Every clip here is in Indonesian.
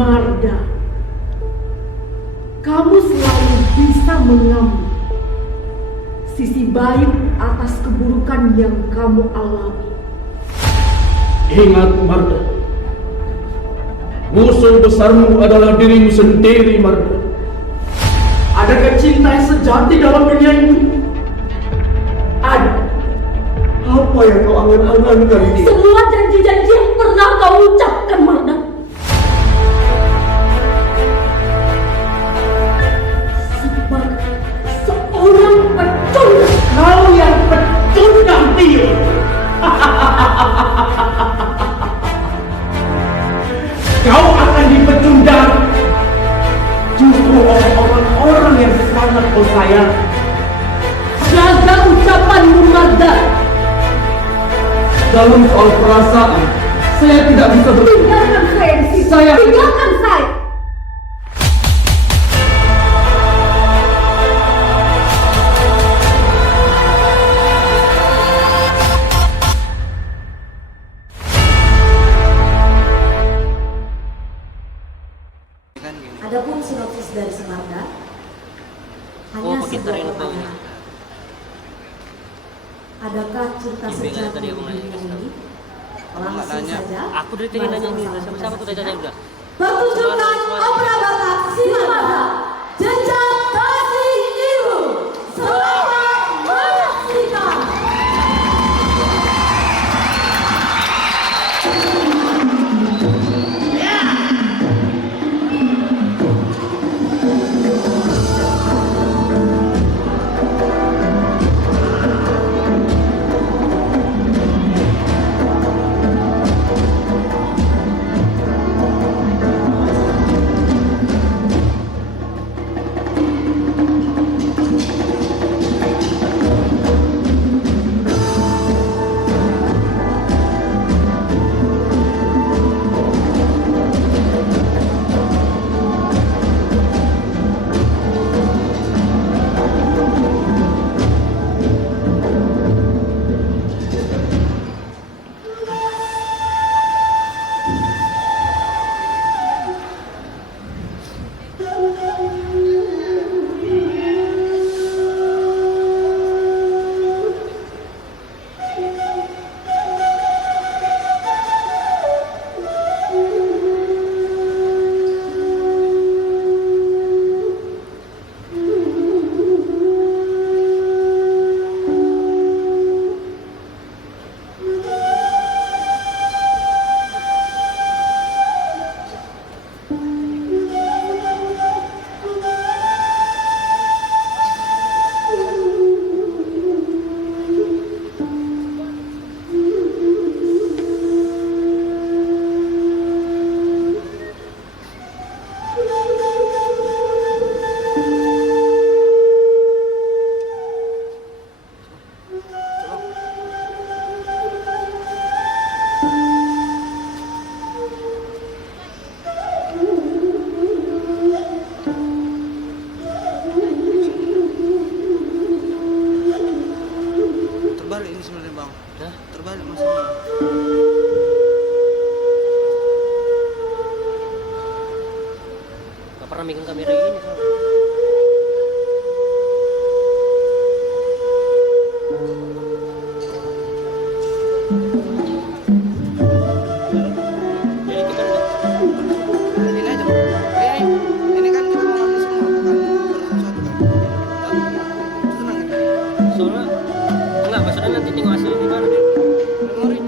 Marda, kamu selalu bisa mengambil sisi baik atas keburukan yang kamu alami. Ingat Marda, musuh besarmu adalah dirimu sendiri Marda. Adakah cinta yang sejati dalam dunia ini? Ada. Apa yang kau angan-angankan ini? Semua janji-janji yang pernah kau ucapkan, Marda. Sebagai seorang pecundang. Kau yang pecundang, Tio. Kau akan dipecundang justru oleh orang-orang yang sangat kau sayang. Jaga ucapanmu, Marda. Dalam soal perasaan, saya tidak bisa Tinggalkan saya di sini. Tinggalkan saya. Adapun sinopsis dari Semarda hanya sebuah pertanyaan. Adakah cinta sejati di dunia ini? Langsung saja. Aku dari tadi nanya ini, siapa tuh tanya udah. Pertunjukan opera bakat Semarda, Jejak Kasih Ibu. Selamat menyaksikan. pernah megang kamera ini soalnya. Jadi gimana dong? Ini aja. Ini kan kita mau ngambil semua, bukan satu kan. Tenang ya. Soalnya enggak, maksudnya nanti tengok hasilnya gimana deh. Memori.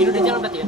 Ini udah jalan berarti ya?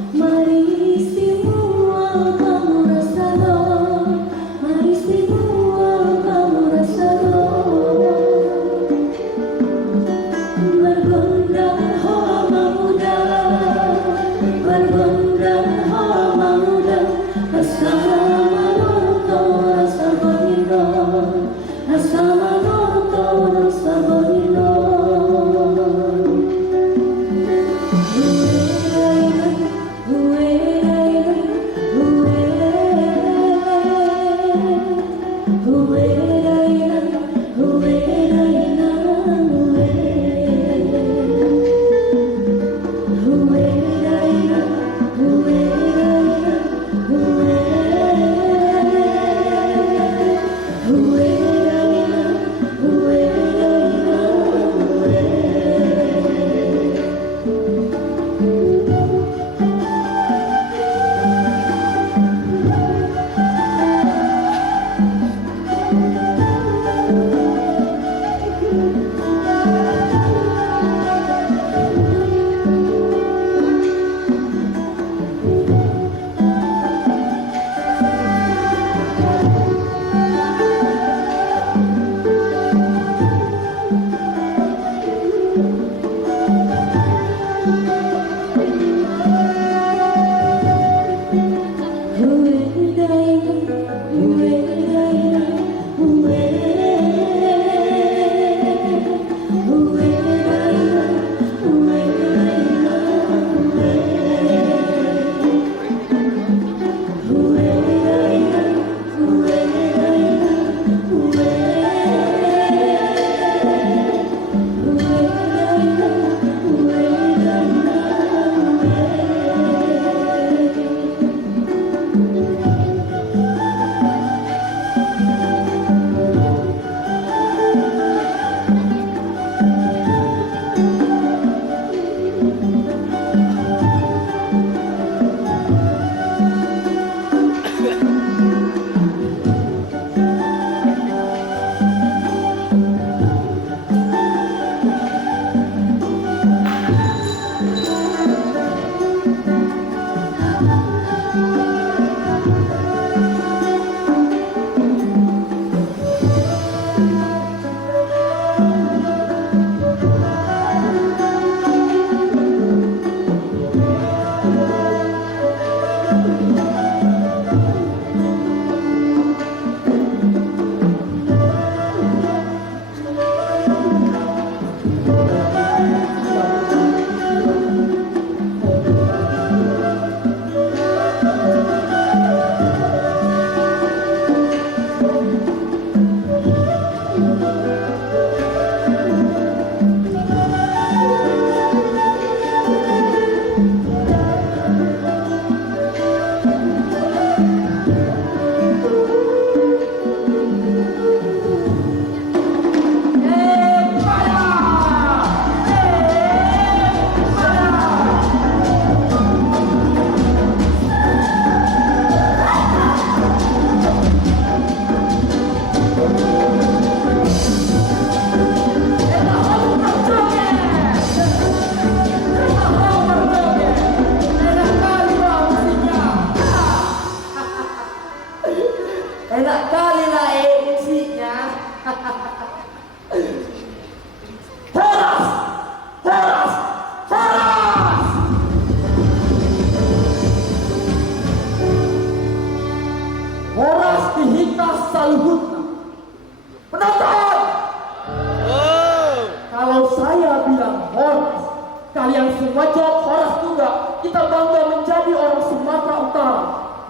semua jawab Horas juga, kita bangga menjadi orang Sumatera Utara.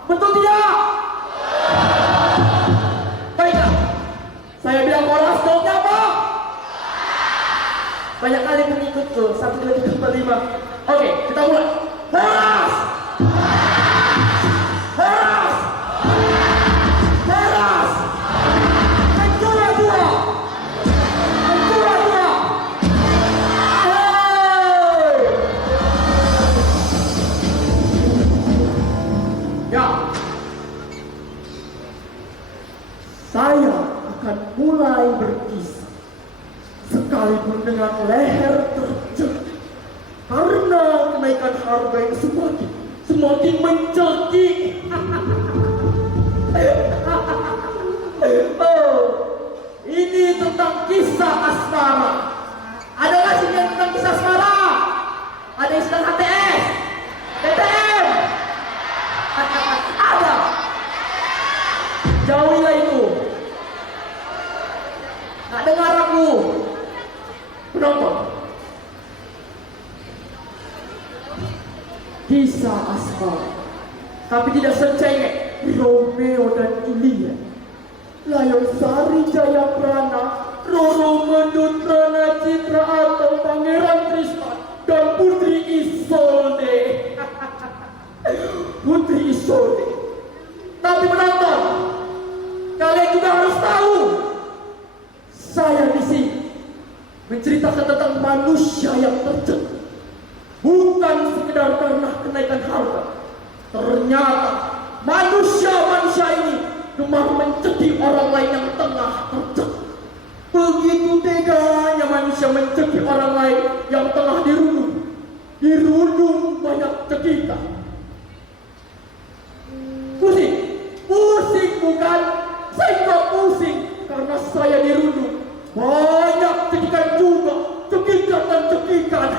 Betul tidak? Baiklah, saya bilang Horas, jawabnya apa? Banyak kali pengikutku, 1, 2, 3, 4, 5. Oke, kita mulai. Horas! Horas! Horas! Menjual dua! Menjual dua! Hey! Ya, saya akan mulai berkisah, sekalipun dengan leher terjepit karena kenaikan harga yang semakin mencekik. Oh, ini tentang kisah asmara. Ada nggak sini yang tentang kisah asmara? Ada yang sedang HTS, BBM? Ada. Jauhilah itu. Nggak dengar aku, penonton. Kisah asmara, tapi tidak secengek Romeo dan Juliet, Layang Sari Jayaprana, Roro Mendut Rana Citra atau Pangeran Tristan dan Putri Isolde. Putri Isolde. Tapi penonton, kalian juga harus tahu, saya di sini menceritakan tentang manusia yang terjepit, bukan sekedar karena kenaikan harga. Ternyata manusia ini gemar mencekik orang lain yang tengah terjepit. Begitu teganya manusia mencekik orang lain yang tengah dirundung. Dirundung banyak cekikan. Pusing, pusing bukan? Saya nggak pusing karena saya dirundung. Banyak cekikan juga, cekikan dan cekikan.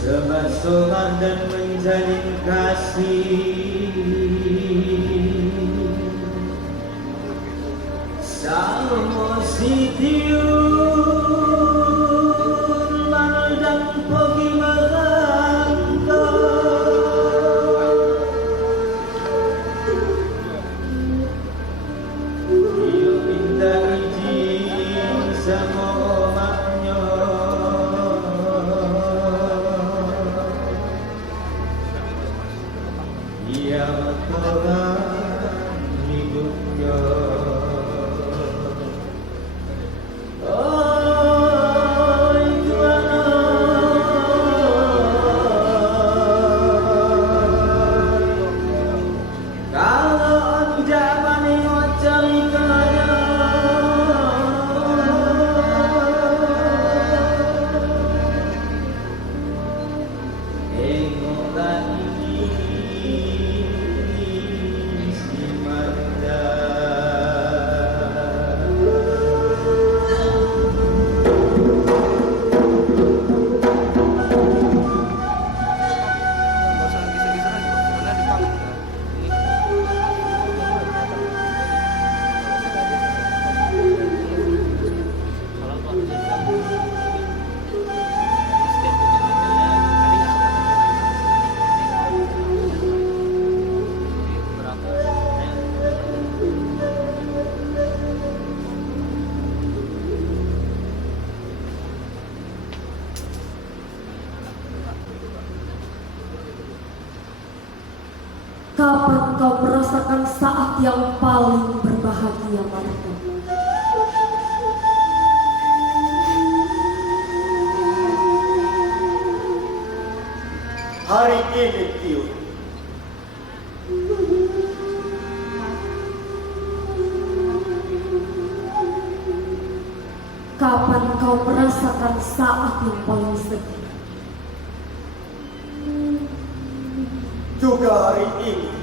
Semasongan dan menjalin kasih, Samo Sitiun Manol dan Pogi Maranto. Dia minta izin sama omaknya, dia bakalan hidupnya. Oh, kau merasakan saat yang paling berbahagia, Marta? Hari ini, Tio. Kapan kau merasakan saat yang paling sedih? Juga hari ini.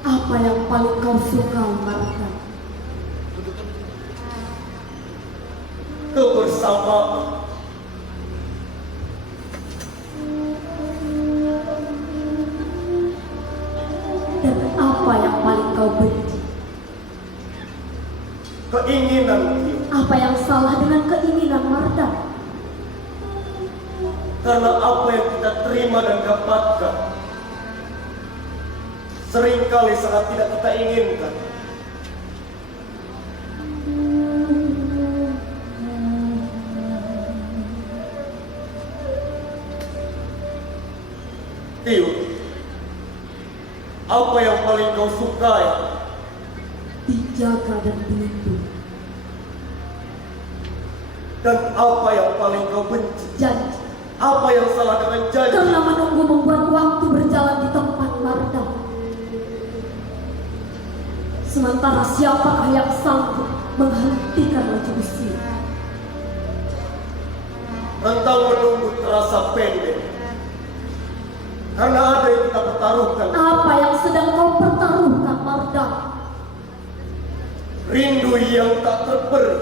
Apa yang paling kau suka, Marta? Kebersamaan. Dan apa yang paling kau benci? Keinginan, Tio. Apa yang salah dengan keinginan, Marta? Karena apa yang kita terima dan dapatkan seringkali sangat tidak kita inginkan. Tio, apa yang paling kau sukai? Dijaga dan dilindungi. Dan apa yang paling kau benci? Janji. Apa yang salah dengan janji? Karena menunggu membuat waktu berjalan di tempat, Marta. Sementara siapakah yang sanggup menghentikan laju usia? Rentang menunggu terasa pendek. Karena ada yang kita pertaruhkan. Apa yang sedang kau pertaruhkan, Marta? Rindu yang tak terperi.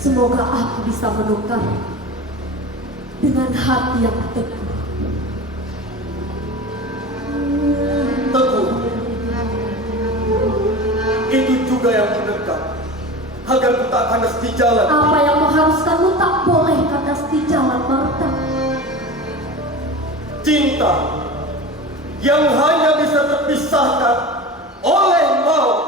Semoga aku bisa menukar dengan hati yang teguh. Teguh. Itu juga yang mendekat. Agar ku tak kandas di jalan. Apa yang mengharuskanmu tak boleh kandas di jalan, Marta? Cinta yang hanya bisa terpisahkan oleh maut.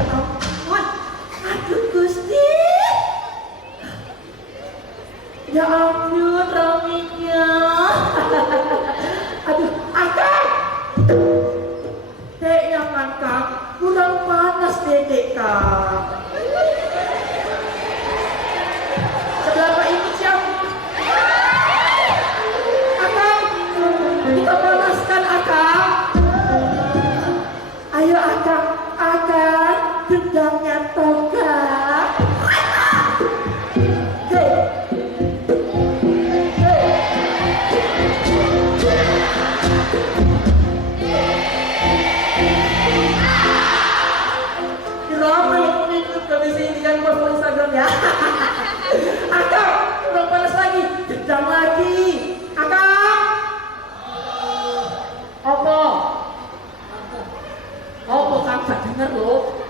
Ya ampun, aduh Gusti. Ya ampun, raminya. Aduh, Akang. Dek yang Kang, kurang panas dedek Kang. Seberapa ini siapa? Akang, kita panaskan Akang. Ayo Akang, gendangnya toga. Hei. Kenapa yang mengikut kami sini kan post Instagram ya? Akang, kurang panas lagi, gendang lagi. Akang. Apa? Apa Kang gak denger lo?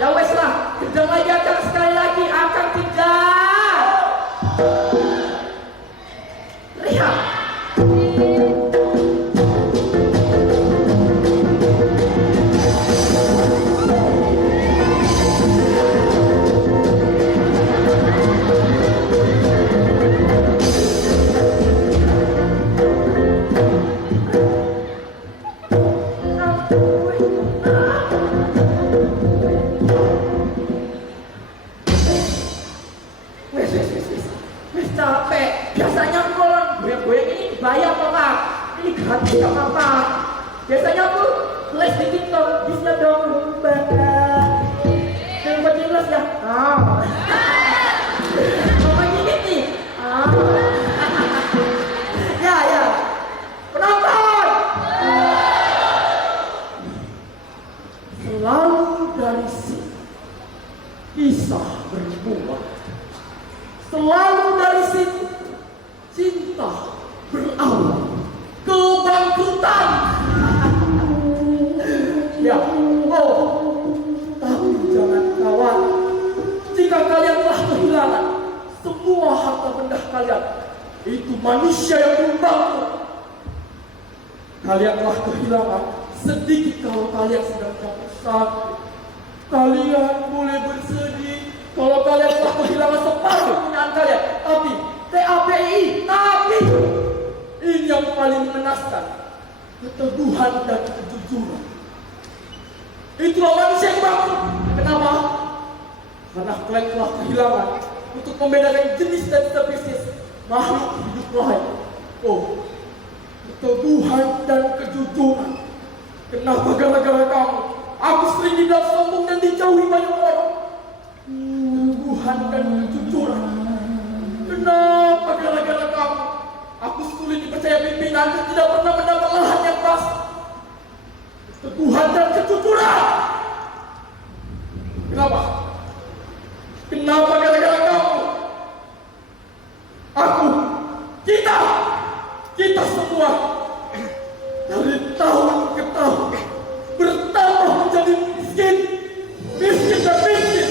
Ya wes lah, gendang lagi Akang sekali lagi, Akang gendang. Lihat. Wes capek. Biasanya kalau goyang-goyang ini bayar kok Kang. Ini gratis gak apa-apa. Biasanya aku les di TikTok bisa dong banget. Dan buat les ya. Mama gini nih. Ya. Penonton. Selalu dari sini kisah berbuah. Selalu dari situ cinta berawal kebangkitan. Ya, tapi jangan khawatir. Jika kalian telah kehilangan semua harta benda kalian, itu manusia yang membantu. Kalian telah kehilangan sedikit kalau kalian sedang jatuh sakit. Kalian boleh bersedih kalau kalian telah kehilangan separuh kepunyaan kalian. Tapi tapi ini yang paling mengenaskan, keteguhan dan kejujuran. Itulah manusia yang bangkit. Kenapa? Karena kalian telah kehilangan untuk membedakan jenis dan spesies makhluk hidup lain. Keteguhan dan kejujuran. Kenapa gara-gara kamu aku sering dibilang sombong dan dijauhi banyak orang? Keteguhan dan kejujuran. Kenapa gara-gara kamu aku sulit dipercaya pimpinan dan tidak pernah mendapat lahan yang pas? Keteguhan dan kejujuran. Kenapa? Kenapa gara-gara kamu kita semua dari tahun ke tahun bertambah menjadi miskin dan miskin.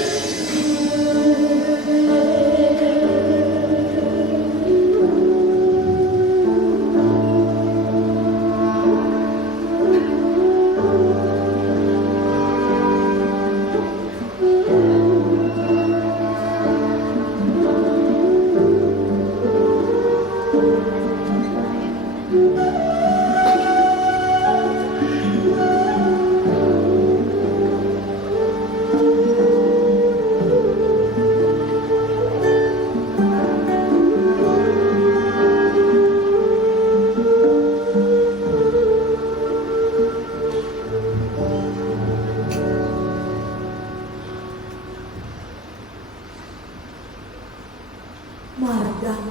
Mardan,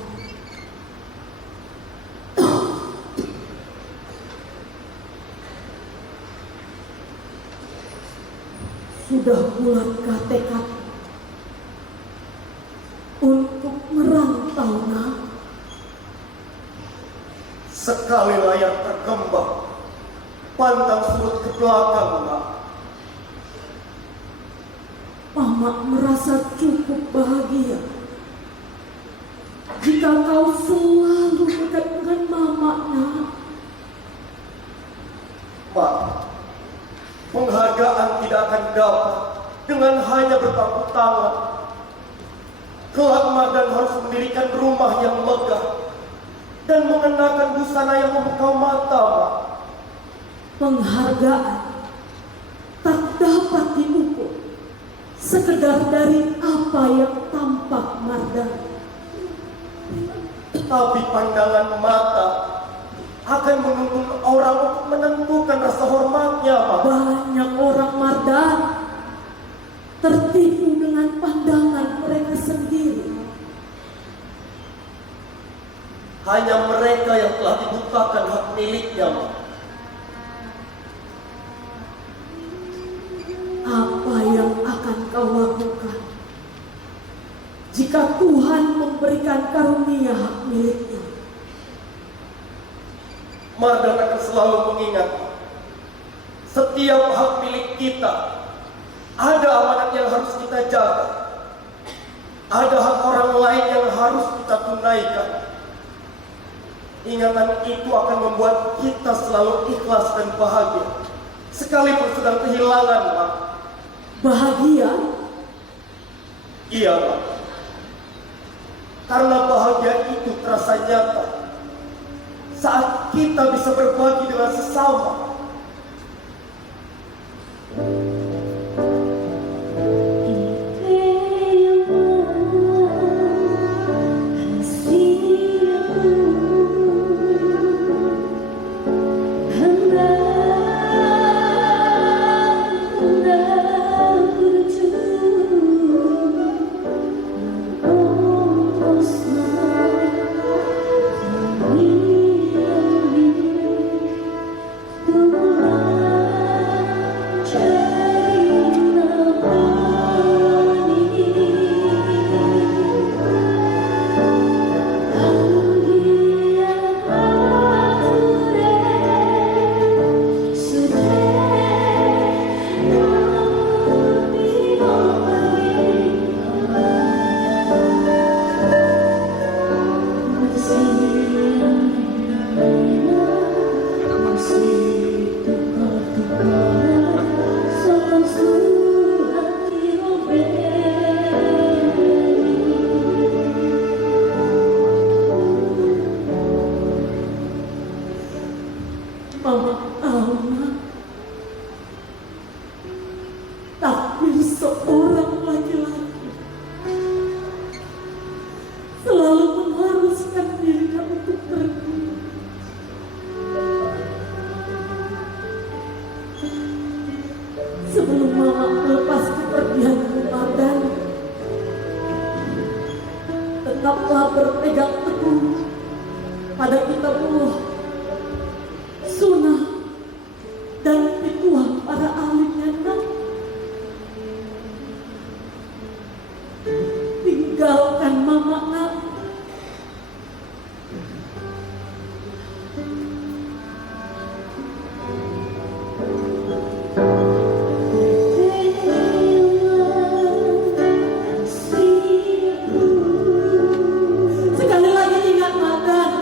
sudah bulatkah tekad untuk merantau nak? Sekali layar terkembang, pandang surut ke belakang nak. Mama merasa cukup bahagia jika kau selalu dekat dengan Mama nak. Pak, penghargaan kebahagiaan tidak akan dapat dengan hanya berpangku tangan. Kelak Mardan harus mendirikan rumah yang megah dan mengenakan busana yang memukau mata, Mak. Penghargaan tak dapat diukur sekedar dari apa yang tampak Mardan. Tapi pandangan mata akan menuntun orang untuk menentukan rasa hormatnya, Mak. Banyak orang Mardan tertipu dengan pandangan mereka sendiri. Hanya mereka yang telah dibukakan hak miliknya, Mak. Apa yang akan kau lakukan jika Tuhan memberikan karunia hak miliknya? Mardan akan selalu mengingat, setiap hak milik kita ada amanat yang harus kita jaga, ada hak orang lain yang harus kita tunaikan. Ingatan itu akan membuat kita selalu ikhlas dan bahagia, sekalipun sedang kehilangan, Mak. Bahagia? Iya, Mak. Karena bahagia itu terasa nyata saat kita bisa berbagi dengan sesama. Mama tahu, Mak. Takdir seorang laki-laki selalu mengharuskan dirinya untuk pergi. Sebelum Mama melepas kepergian Mardan, tetaplah berpegang teguh pada kitabullah, sunnah, dan pituah para alimnya, Nak. Tinggalkan Mama, Nak. Sekali lagi ingat, Mardan,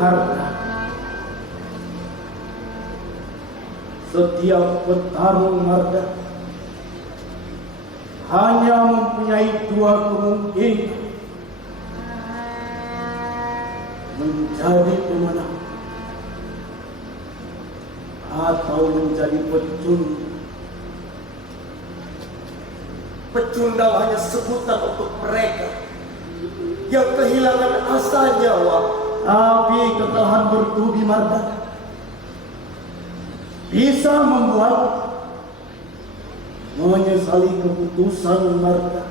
harta. Setiap petarung Marda hanya mempunyai dua kemungkinan: menjadi pemenang atau menjadi pecundang. Pecundang hanya sebutan untuk mereka yang kehilangan asa nyawa. Tapi kekalahan bertubi Marda bisa membuat menyesali keputusan Marda.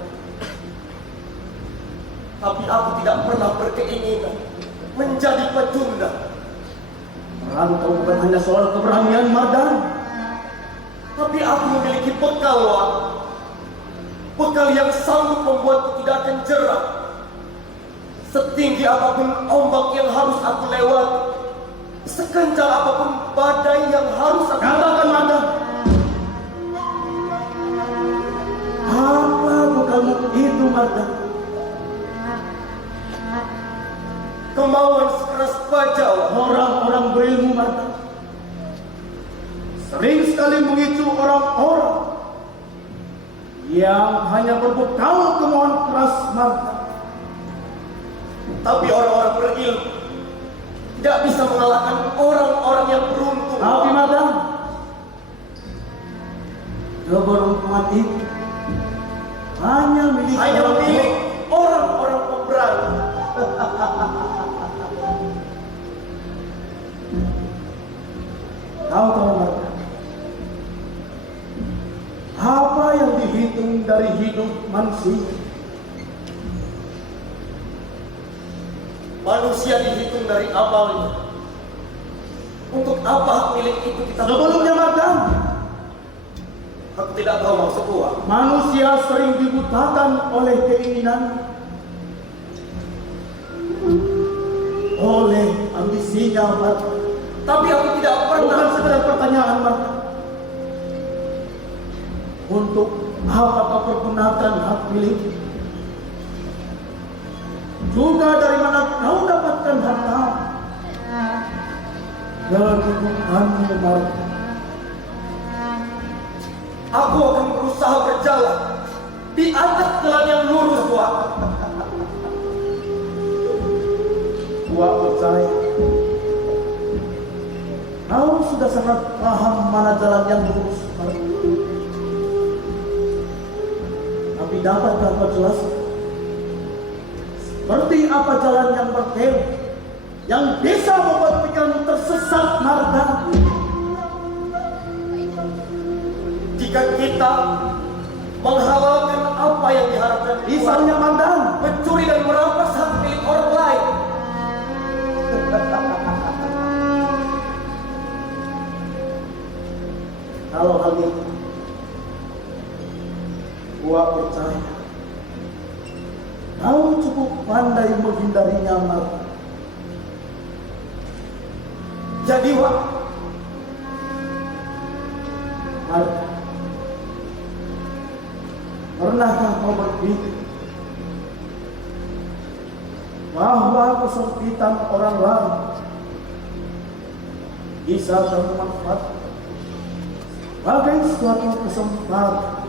Tapi aku tidak pernah berkeinginan menjadi pecundang. Merantau bukan hanya soal keberanian Marda, Tapi aku memiliki bekal, Wak. Bekal yang sanggup membuatku tidak akan jerah. Setinggi apapun ombak yang harus aku lewati, sekencang apapun badai yang harus aku katakan Marda, apa bekalmu itu Marda? Kemauan sekeras baja, Wak. Orang-orang berilmu Marda sering sekali mengicu orang-orang yang hanya berbekal kemauan keras Marda. Tapi orang-orang berilmu tidak bisa mengalahkan orang-orang yang beruntung. Tapi Marda, keberuntungan itu hanya milik orang-orang pemberani. Kau tahu Marda, apa yang dihitung dari hidup manusia? Manusia dihitung dari amalnya. Untuk apa hak milik itu kita Sebelumnya Marda, aku tidak tahu maksudku, Wak. manusia sering dibutakan oleh keinginan, oleh ambisinya Marda. Tapi aku tidak Bukan pernah. sekedar pertanyaan Marda, untuk apa kau pergunakan hak milik? Juga dari mana kau dapatkan harta? Kedudukanmu Marda. Aku akan berusaha berjalan di atas jalan yang lurus, Wak. Gua percaya kau sudah sangat paham mana jalan yang lurus Marda. Tapi dapatkah kau jelaskan seperti apa jalan yang berkelok yang bisa membuat pikiran tersesat Marda? Jika kita menghalalkan apa yang diharapkan Misalnya Marda, mencuri dan merampas hak milik orang lain, kalau hal itu gua percaya kau cukup pandai menghindarinya Marda. jadi, Wak, Marda, pernahkah kau berpikir bahwa kesempitan orang lain bisa kamu manfaatkan sebagai suatu kesempatan?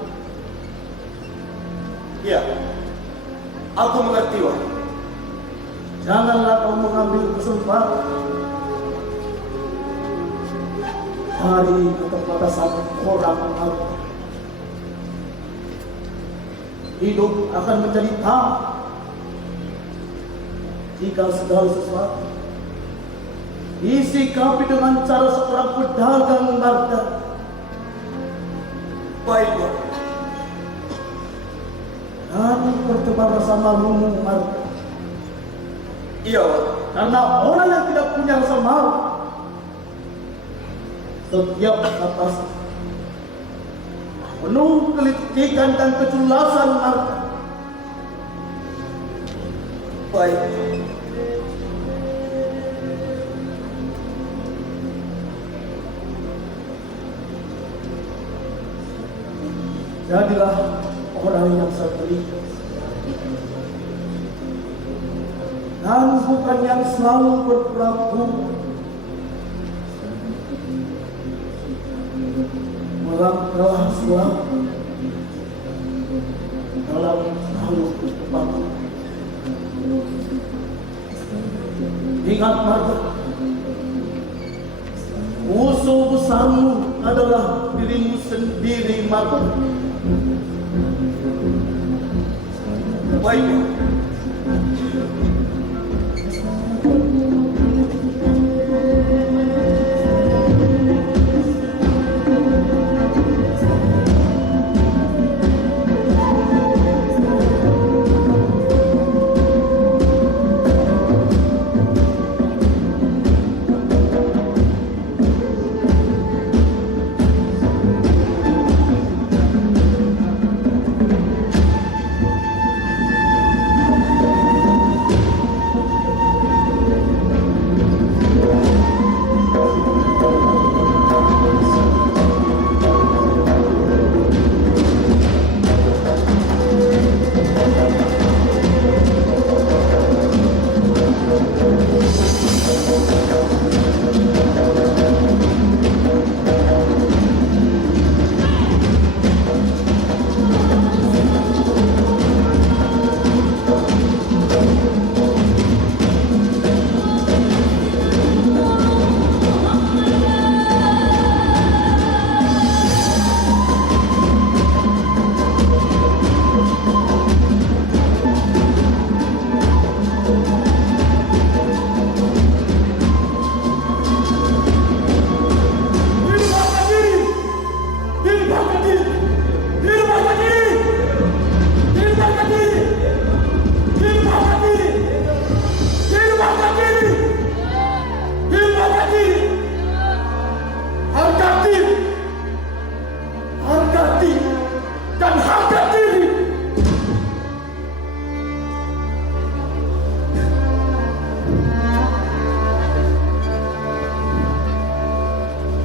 ya, aku mengerti, Wak. Janganlah kau mengambil kesempatan dari keterbatasan orang lain. Hidup akan menjadi tamak jika segala sesuatu disikapi dengan cara seorang pedagang Marda. Baik, Wak. Dan bertebar rasa malumu Marda. Iya, Wak. Karena orang yang tidak punya rasa malu, setiap kata penuh kelicikan dan keculasan Marda. Baik. Jadilah orang yang setia. dan bukan yang selalu berperilaku melangkah selalu dalam selalu bertepatan. Ingat Marta, musuh besarmu adalah dirimu sendiri, Marta. Baik.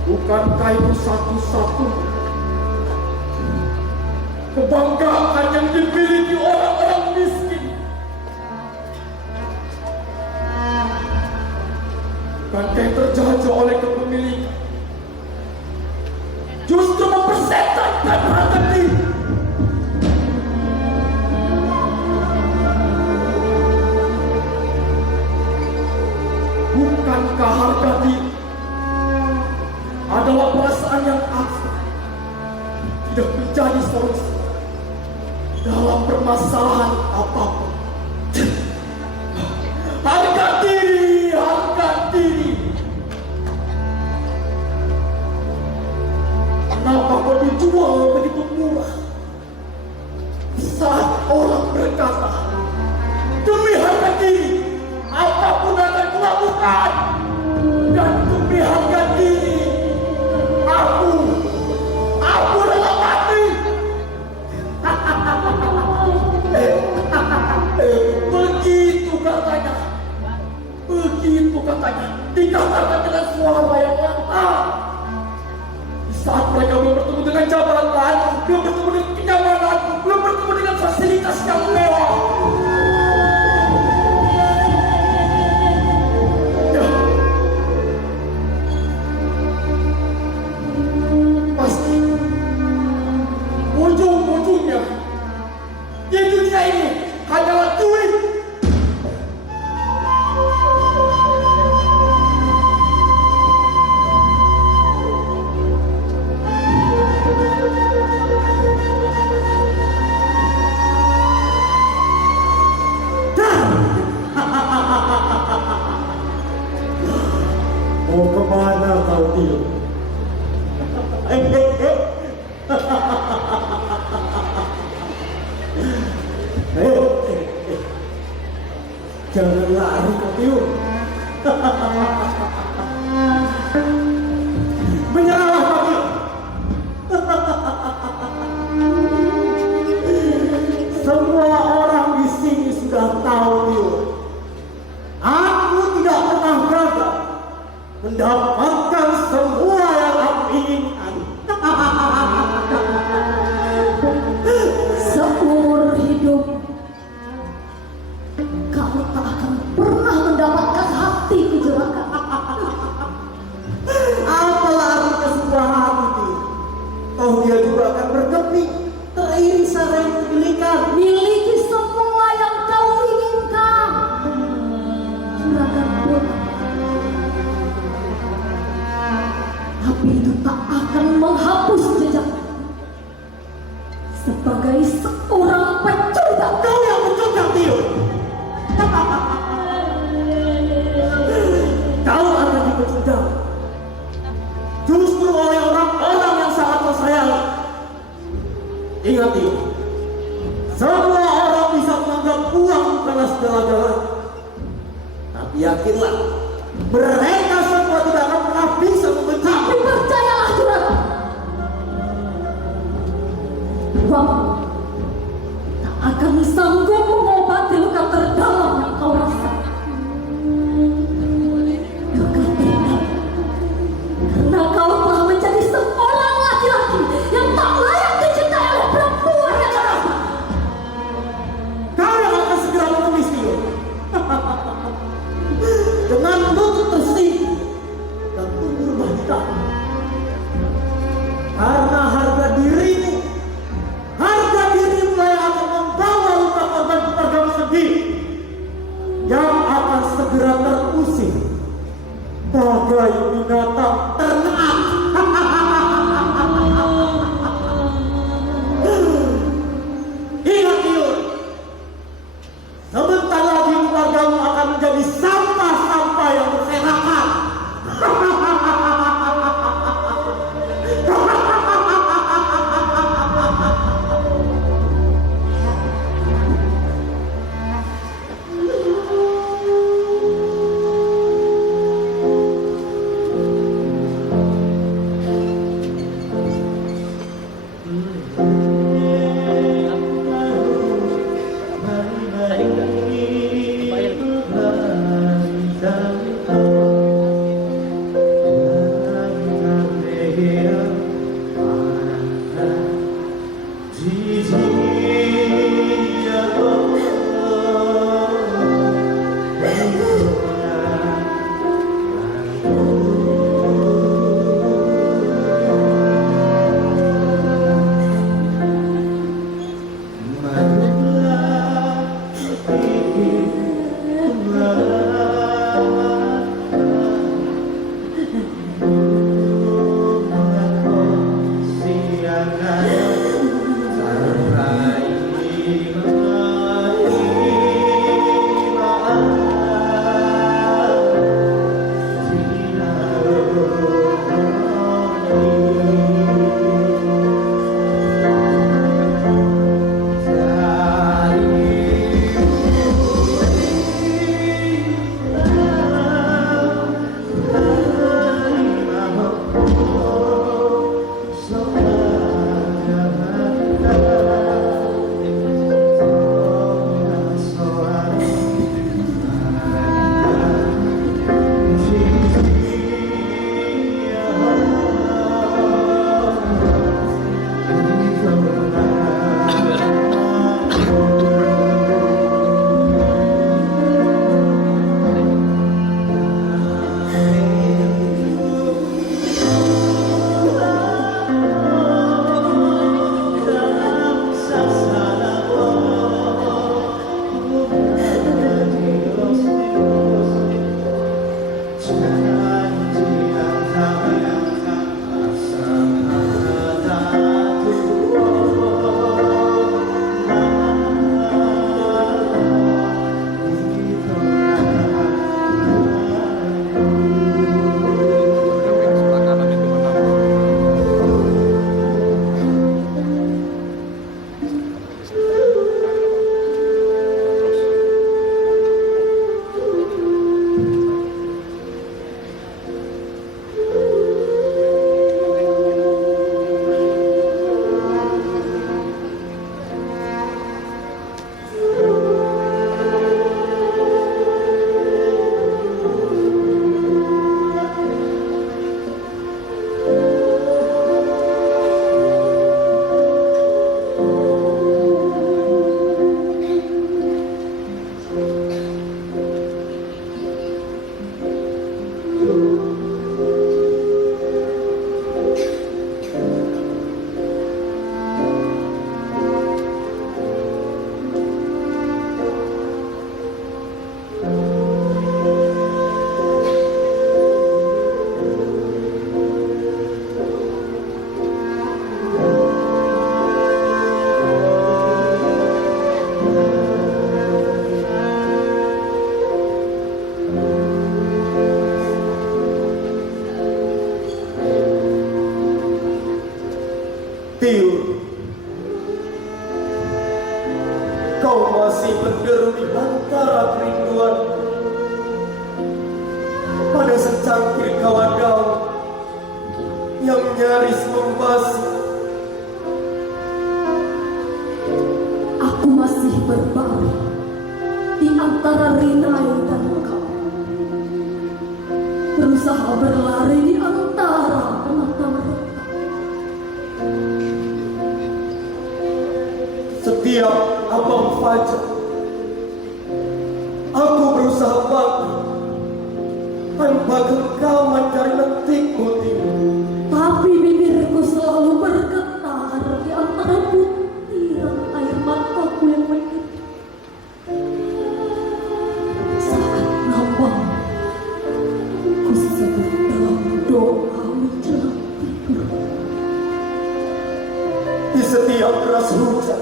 Bukankah itu satu-satu kebanggaan yang dimiliki orang-orang miskin? Bukankah yang terjajah oleh kepemilikan justru mempersetankan harga diri? Bukankah harga diri adalah perasaan yang abstrak, tidak menjadi solusi dalam permasalahan apapun? Harga diri, harga diri. Kenapa kau dijual begitu murah? Saat orang berkata, demi harga diri, apapun akan kulakukan. Dan demi harga diri, aku rela mati. Begitu katanya, dikatakan dengan suara yang lantang. Di saat mereka belum bertemu dengan jabatan, belum bertemu dengan kenyamanan, belum bertemu dengan fasilitas yang mewah. Pasti ujung-ujungnya di dunia ini hanyalah duit. Mau kemana kau Tio? Jangan lari kau Tio. Menyerahlah kau Tio. Semua orang di sini sudah tahu Tio. Aku tidak pernah gagal mendapatkan semua yang aku inginkan. Seumur hidup kamu tak akan pernah sebagai seorang pecundang. Kau yang pecundang, Tio. Kau akan dipecundang justru oleh orang-orang yang sangat kau sayangi. Ingat, Tio, semua orang bisa menganggap uang bukanlah segala-galanya. Tapi yakinlah, mereka semua tidak akan pernah bisa membenci. Tapi percayalah, Juragan, uang tak akan sanggup mengobati luka terdalam yang kau rasakan. Luka terdalam karena kau telah menjadi seorang laki-laki yang tak layak dicintai oleh perempuan yang lain. Kau yang akan segera mengemis, Tio. Dengan lutut tersinggung dan tumbuh bahita. Karena harga dirimu yang akan membawa luka korban keluargamu sendiri, yang akan segera terusir bagai binatang ternak. Ingat, Tio, sebentar lagi keluargamu akan menjadi sampah-sampah yang berserakan. Siangan kau masih menderu di antara kerinduan pada secangkir kawa daun yang nyaris membasuh. Aku masih berbaring di antara rinai dan kau, berusaha berlari di antara penata-penata. Setiap abang fajar, aku berusaha bangkit tanpa genggaman dari lentikmu tidur. Tapi bibirku selalu bergetar di antara butiran air mataku yang menitik. Saat nawang, ku sebut dalam doa menjelang tidur. Di setiap deras hujan,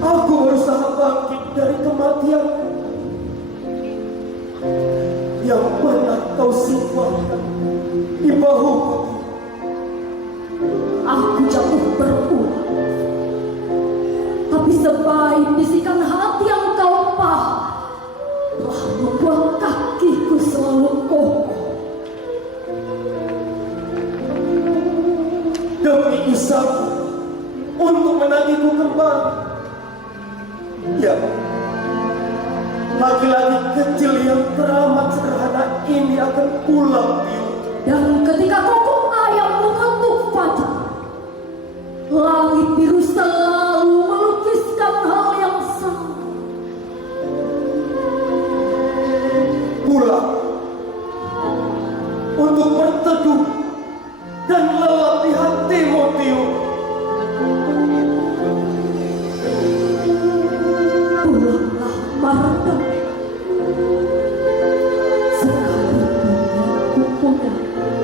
aku berusaha bangkit dari kematian yang pernah kau simpankan di bahuku. Aku jatuh berulang, tapi sebaik bisikan hati yang kau paham telah membuat kakiku selalu kokoh. Demi usaha untuk menagihku kembali, ya, laki-laki kecil yang teramat sederhana ini akan pulang tiup. Dan ketika kokok ayam mengetuk fajar, langit biru selalu melukiskan hal yang sama. Pulang untuk berteduh dan lelap di hatimu tiup. Pulanglah Marta, sekalipun aku punya air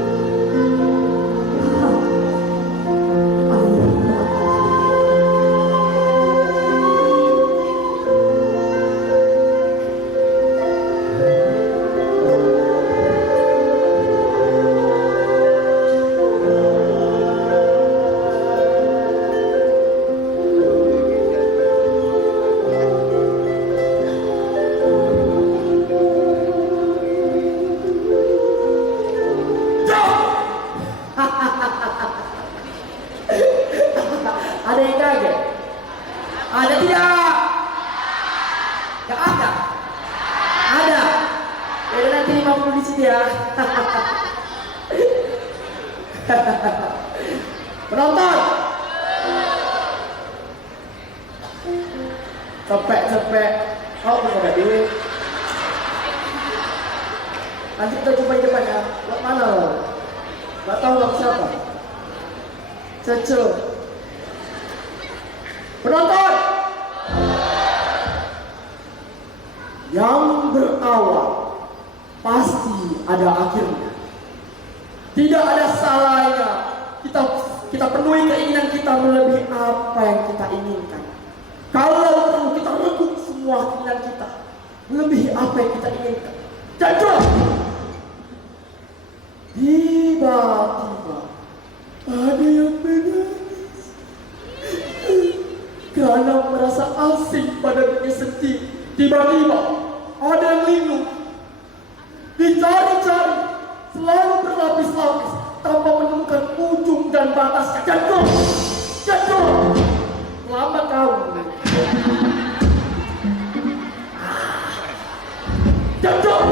mata. Ada yang kaget? Ada tidak? Gak ada? Ada? Yaudah nanti 50 di sini ya. Penonton, cepet. Kau berapa dulu? Nanti kita jumpa di depan ya. Lo mana lo? Gak tahu lo siapa? Cece. Penonton, yang berawal pasti ada akhirnya. Tidak ada salahnya kita penuhi keinginan kita melebihi apa yang kita inginkan. Kalau perlu kita rebut semua keinginan kita melebihi apa yang kita inginkan. Jatuh. Tiba-tiba ada yang menangis karena merasa asing pada dirinya sendiri. Tiba-tiba ada yang linglung, dicari-cari, selalu berlapis-lapis tanpa menemukan ujung dan batasnya. Jatuh, lama kau. Jatuh.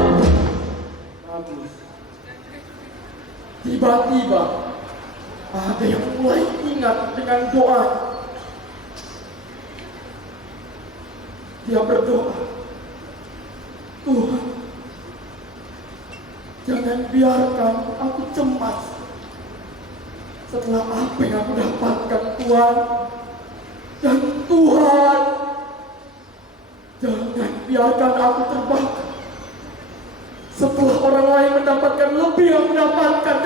Bagus. Tiba-tiba ada yang mulai ingat dengan doa. Dia berdoa, Tuhan, jangan biarkan aku cemas setelah apa yang aku dapatkan, Tuhan. Dan Tuhan, jangan biarkan aku terbakar setelah orang lain mendapatkan lebih yang mendapatkan.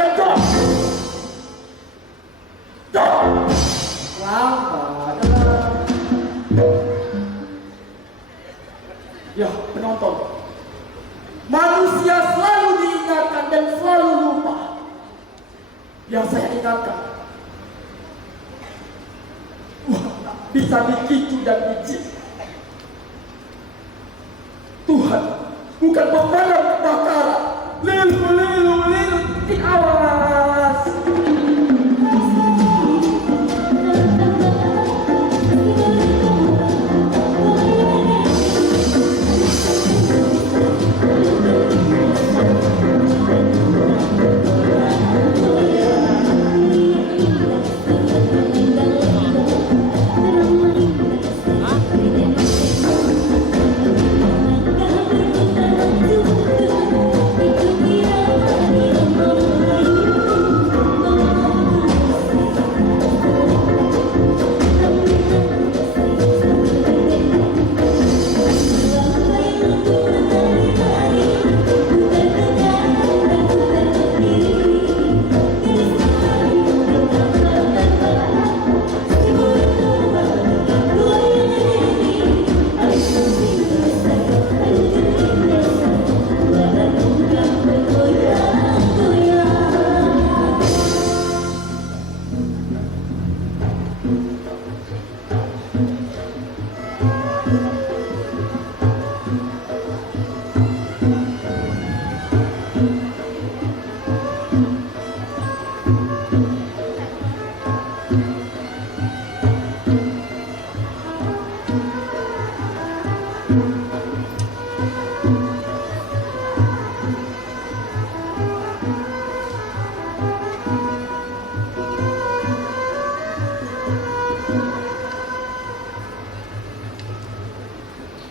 Lambat. Ya, penonton, manusia selalu diingatkan dan selalu lupa. Yang saya ingatkan, wah, bisa dikicu dan dicip. bukan pemadam kebakaran. Lilu, awas.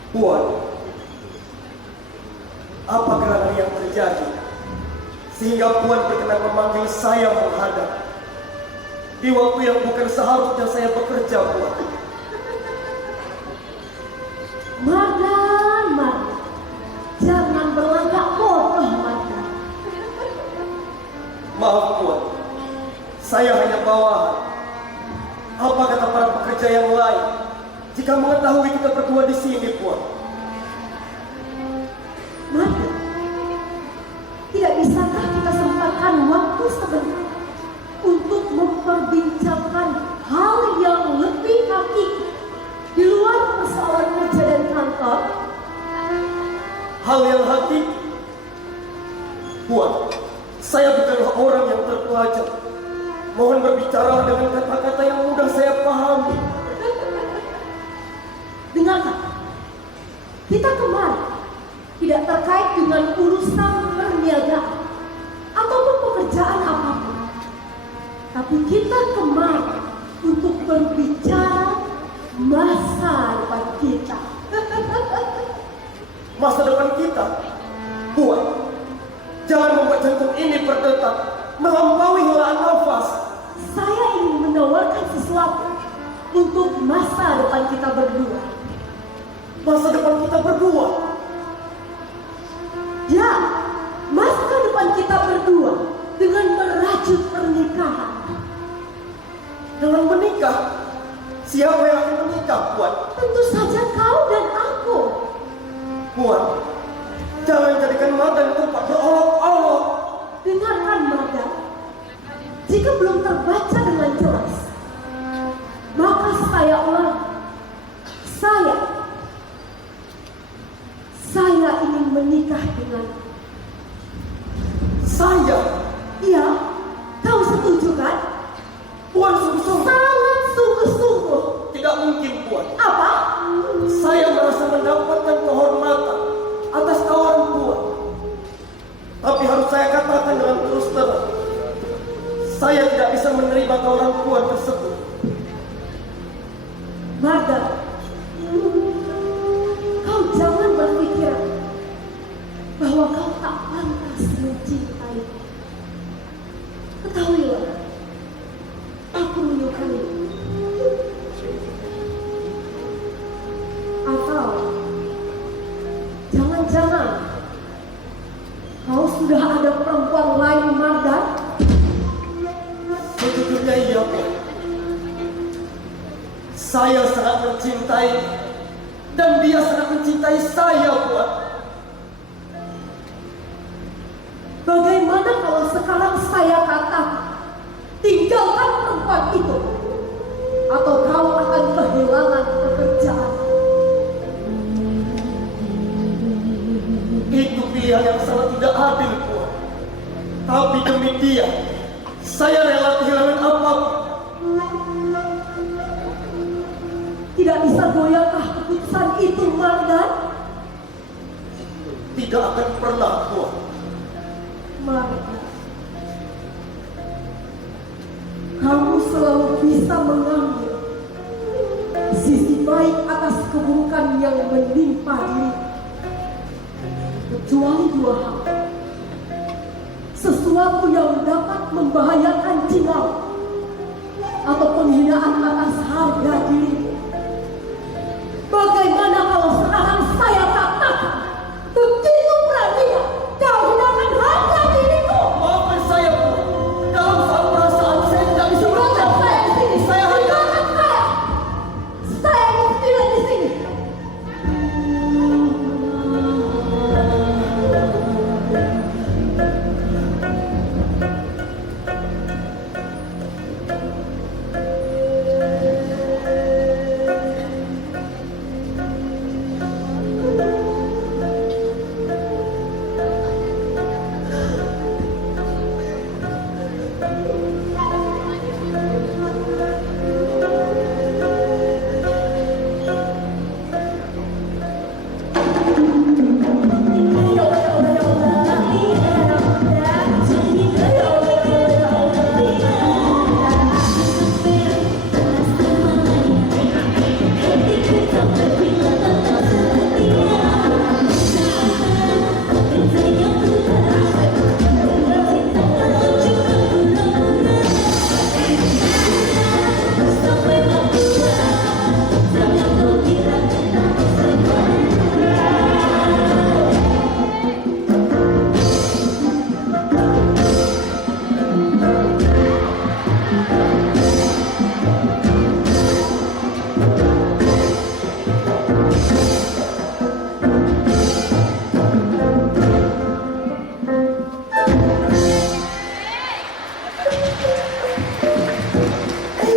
Puan, apa gerangan yang terjadi sehingga Puan berkenan memanggil saya menghadap di waktu yang bukan seharusnya saya bekerja, Puan? Mardan, jangan berlagak bodoh, Mardan. Maaf, Puan, saya hanya bawahan. Apa kata para pekerja yang lain jika mengetahui kita berdua di sini, Puan? Mardan, tidak bisakah kita sempatkan waktu sebentar untuk memperbincangkan hal yang lebih hakiki di luar persoalan kerja dan kantor? Hal yang hakiki, Puan, saya bukanlah orang yang terpelajar. Mohon berbicara dengan kata-kata yang mudah saya pahami. Dengarkan, kita kemarin tidak terkait dengan urusan perniagaan ataupun pekerjaan apapun, tapi kita kemarin untuk berbicara masa depan kita. Masa depan kita, Puan, jangan membuat jantung ini berdetak melampaui helaan nafas. Saya ingin menawarkan sesuatu untuk masa depan kita berdua. Masa depan kita berdua, Ya, masa depan kita berdua dengan merajut pernikahan. dengan menikah. Siapa yang akan menikah, Puan? Tentu saja kau dan aku. Puan, jangan jadikan Mardan tempat berolok-olok. Dengarkan, Mardan. Jika belum terbaca dengan jelas, maka saya ulang. Saya ingin menikah dengan. Saya, Iya, kau setuju kan? Puan, sungguh-sungguh Sangat sungguh-sungguh. tidak mungkin, Puan. Apa? Saya merasa mendapatkan kehormatan atas tawaran Puan. Tapi harus saya katakan dengan terus terang, saya tidak bisa menerima tawaran Puan tersebut. Mardan, kau jangan berpikir bahwa kau tak pantas mencintai. Ketahuilah, aku menyukai. Atau jangan-jangan kau sudah ada perempuan lain, Mardan? Sejujurnya iya, Puan. Saya sangat mencintai dan dia sangat mencintai saya, Puan. Bagaimana kalau sekarang saya katakan tinggalkan perempuan itu, atau kau akan kehilangan pekerjaan? Ini Tidak bisa goyahkah keputusan itu, Mardan? Tidak akan pernah, Tuan. Mardan, kamu selalu bisa mengambil sisi baik atas keburukan yang menimpa diri. Kecuali dua hal. Sesuatu yang dapat membahayakan jiwamu atau penghinaan atas harga diri. Bagaimana kalau sekarang saya katakan begitu beraninya kau hinakan harga diriku? Maafkan saya, Bu. Dalam saat perasaan saya tidak bisa Tinggalkan berkata. saya di sini. Saya hanya Tinggalkan saya. Saya ingin tidak di sini.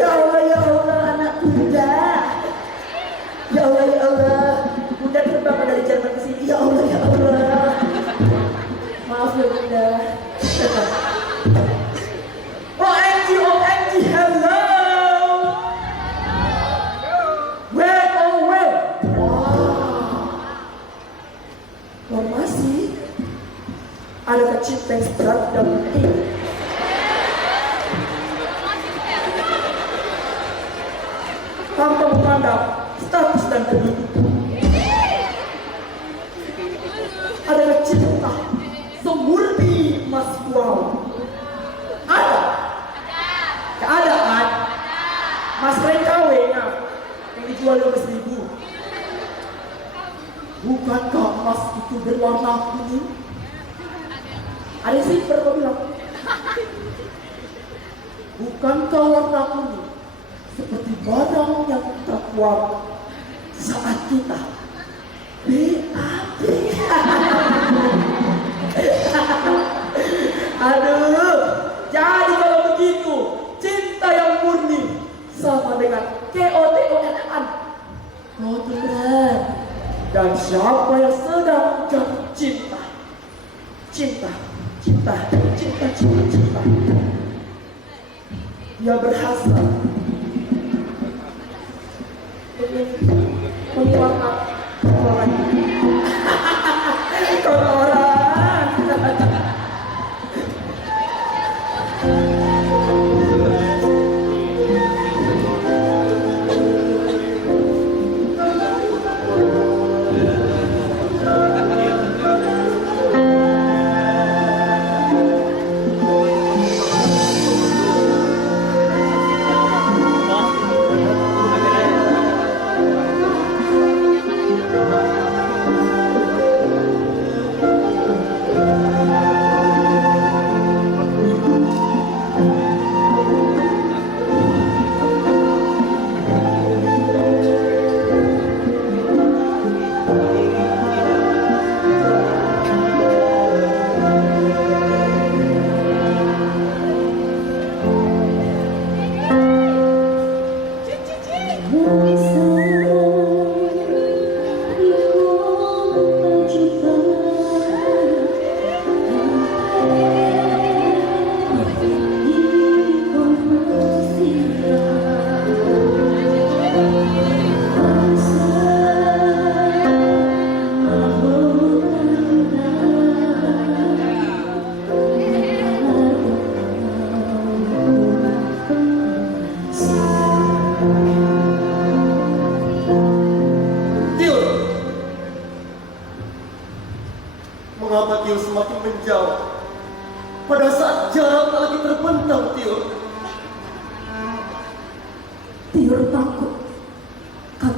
Ya Allah, anak Bunda. Ya Allah, Bunda terbang dari Jerman ke sini. Ya Allah. Maaf ya, Bunda. OMG, hello. Well. Wow. Masih ada kecintaan seberat dan penting. Tanpa memandang status dan kedudukan. Adalah cinta semurni Mas Wow. Ada keadaan Mas KW-nya yang dijual 15.000. Bukankah emas itu berwarna kuning? Ada sih kau bilang. Bukankah warna kuning seperti barang yang terkuat saat kita BAB? Aduh, jadi kalau begitu cinta yang murni sama dengan KOTON. Kotoran. Dan siapa yang sedang jatuh cinta? Dia berhasil mengeluarkan kotoran.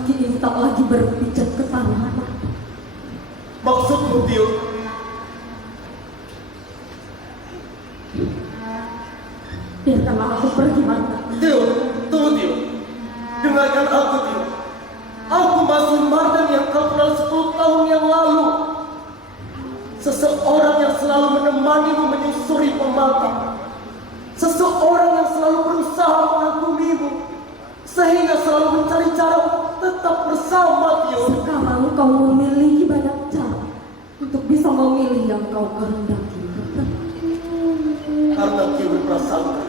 laki-laki ini tak lagi berpijak ke tanah. Maksudmu, Tio? Biarkanlah aku pergi, Marta. Tio, tunggu Tio. Dengarkan aku, Tio. Aku masih Mardan yang kau kenal 10 tahun yang lalu. Seseorang yang selalu menemanimu menyusuri pematang. Seseorang yang selalu berusaha mengagumimu. Sehingga selalu mencari cara tetap bersama, Tio. Sekarang kau memiliki banyak cara untuk bisa memilih yang kau kehendaki. Karena Tio berprasangka,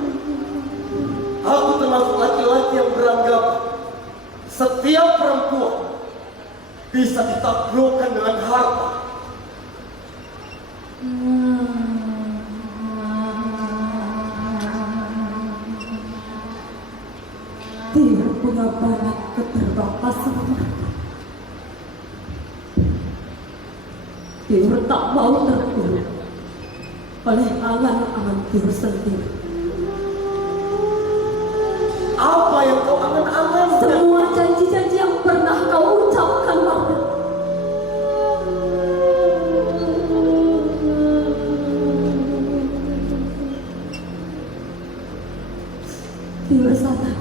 aku termasuk laki-laki yang beranggapan setiap perempuan bisa ditaklukkan dengan harta. Dia punya banyak keterbatasan. Dia tak mau terpuruk oleh angan-angan Dia sendiri. Apa yang kau angan-angankan? Semua janji-janji yang pernah kau ucapkan, Marta. Dia sadar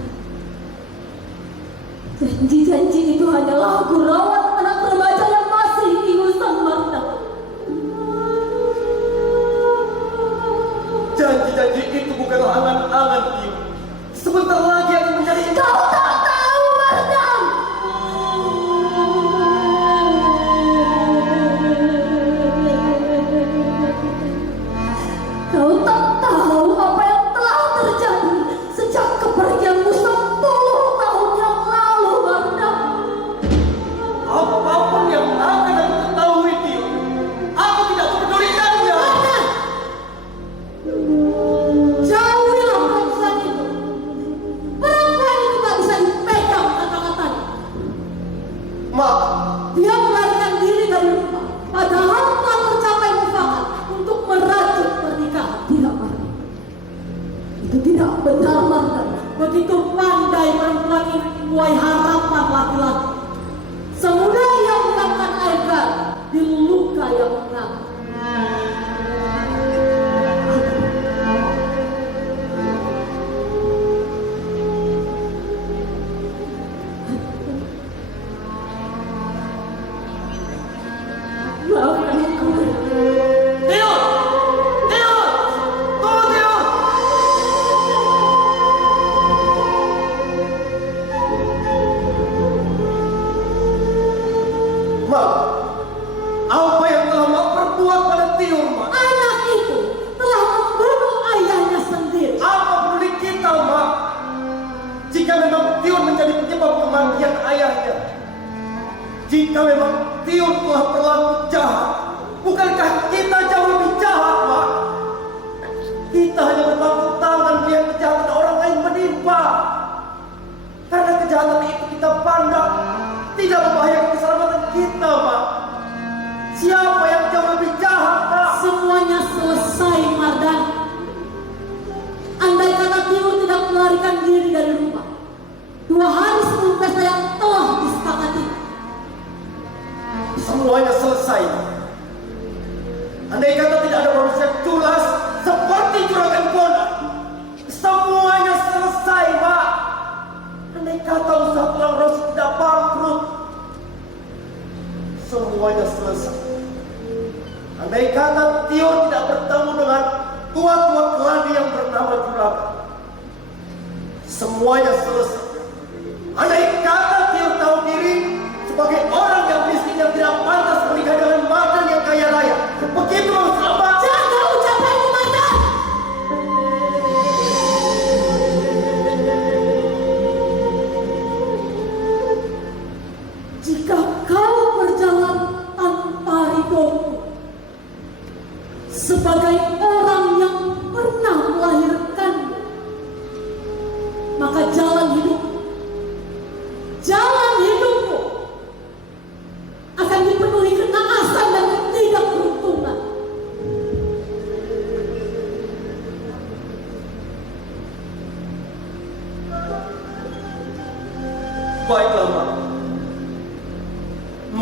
janji-janji itu hanyalah gurauan anak remaja yang masih ingusan, Marta. Janji-janji itu bukanlah angan-angan, Tio. Sebentar lagi akan menjadi... Kau tak tahu, Marta. Kau tak tahu apa yang telah terjadi sejak kepergianmu 10 tahun yang lalu, Marta. Apapun yang akan aku ketahui, Tio, aku tidak mempedulikannya. Jauhilah perempuan itu. Perempuan itu tak bisa dipegang kata-katanya. Mak, Dia melarikan diri dari rumah, padahal telah tercapai mufakat untuk merajut pernikahan. Tidak, Marta. Itu tidak benar, Marta. Begitu pandai perempuan ini membuai harapan laki-laki. Semudah ia mengangkat air garam di luka yang menganga. Maafkan aku. Tio! Tio! Tunggu, Tio! Mak, apa yang telah Mak perbuat pada Tio, Mak? Anak itu telah membunuh ayahnya sendiri. Apa peduli kita, Mak? Jika memang Tio menjadi penyebab kematian ayahnya, jika memang Tio telah berlaku jahat, bukankah kita jauh lebih jahat, Mak? Kita hanya bertanggung tangan melihat kejahatan orang lain menimpa. Karena kejahatan itu kita pandang tidak membahayakan keselamatan kita, Mak. Siapa yang jauh lebih jahat, Mak? Semuanya selesai, Mardan. Andai kata Tio tidak melarikan diri dari rumah 2 hari sebelum pesta yang telah disepakati, Semuanya selesai. Andai kata tidak ada manusia culas seperti juragan Bona, semuanya selesai, Mak. Andai kata usaha Tulang Rosi tidak bangkrut, semuanya selesai. Andai kata Tio tidak bertemu dengan tua-tua keladi yang bernama Juragan, semuanya selesai. Andai kata Tio tahu diri sebagai orang yang miskin yang tidak pantas menikah dengan Mardan yang kaya raya, begitu sama. jaga ucapanmu, Mardan. Jika kau berjalan tanpa ridhoku, sebagai orang yang pernah melahirkanmu, maka jalan hidup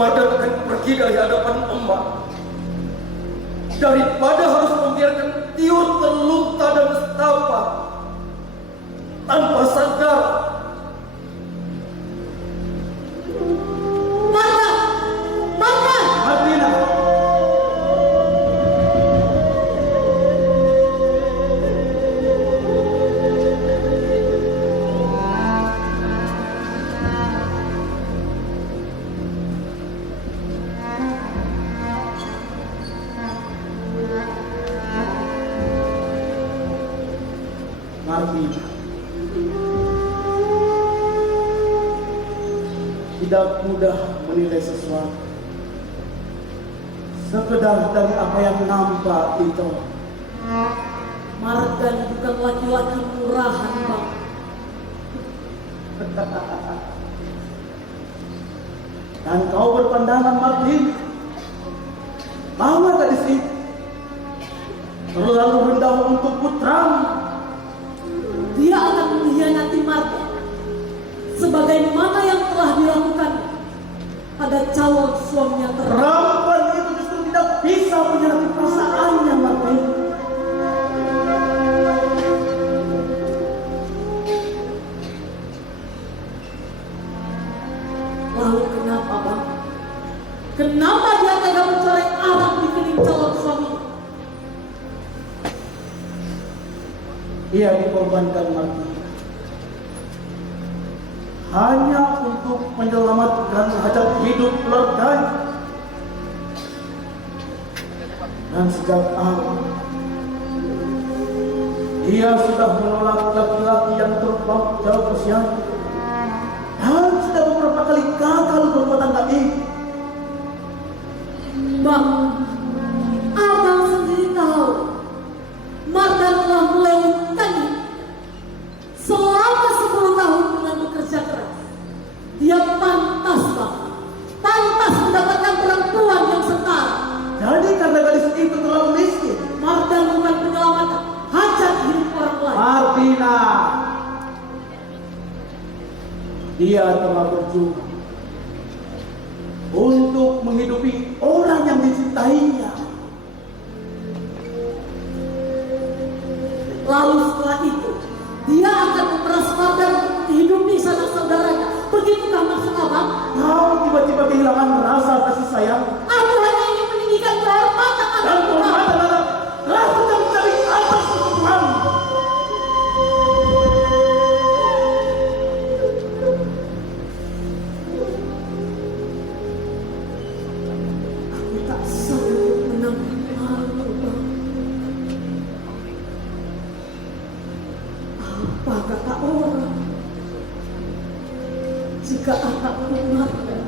Mardan akan pergi dari hadapan emak. Daripada harus membiarkan Tiur terluka dan nestapa tanpa sadar. Mardan! Mardan! Martina, Martina, tidak mudah menilai sesuatu. Sekedar dari apa yang nampak itu. Mardan bukan laki-laki murahan, Bang. Dan kau berpandangan, Martin, bahwa gadis itu terlalu rendah untuk putramu. Dia akan mengkhianati Mardan sebagaimana yang telah dilakukan pada calon suaminya terakhir. Perempuan itu justru tidak bisa menyerati perasaannya, Martin. Lalu kenapa, Bang? Kenapa dia tega mencoreng arak di kening calon suaminya? Ia dikorbankan, Martin, hanya untuk menyelamatkan hajat hidup keluarganya. Dan sejak awal ia sudah menolak laki-laki yang terpaut jauh usianya dan sudah beberapa kali gagal berbuat tangga ini. Bang, Abang sendiri tahu Mardan telah melewatkannya selama 10 tahun dengan bekerja keras. Dia pantas, Bang, pantas mendapatkan perempuan yang setara. Jadi karena gadis itu terlalu miskin. Mardan bukan penyelamatan hajat hidup orang lain. Martina, dia telah berjuang untuk menghidupi orang yang dicintainya. Lalu setelah itu dia akan memeras Mardan untuk menghidupi sanak saudaranya. Begitukah maksud Abang? Kau tiba-tiba kehilangan rasa kasih sayang Aku hanya ingin meninggikan kehormatan dan anak kehormatan anak telah sudah mencari atas kebutuhan. Aku tak sanggup menampung malu, Bang. Apa kata orang jika anakku Mardan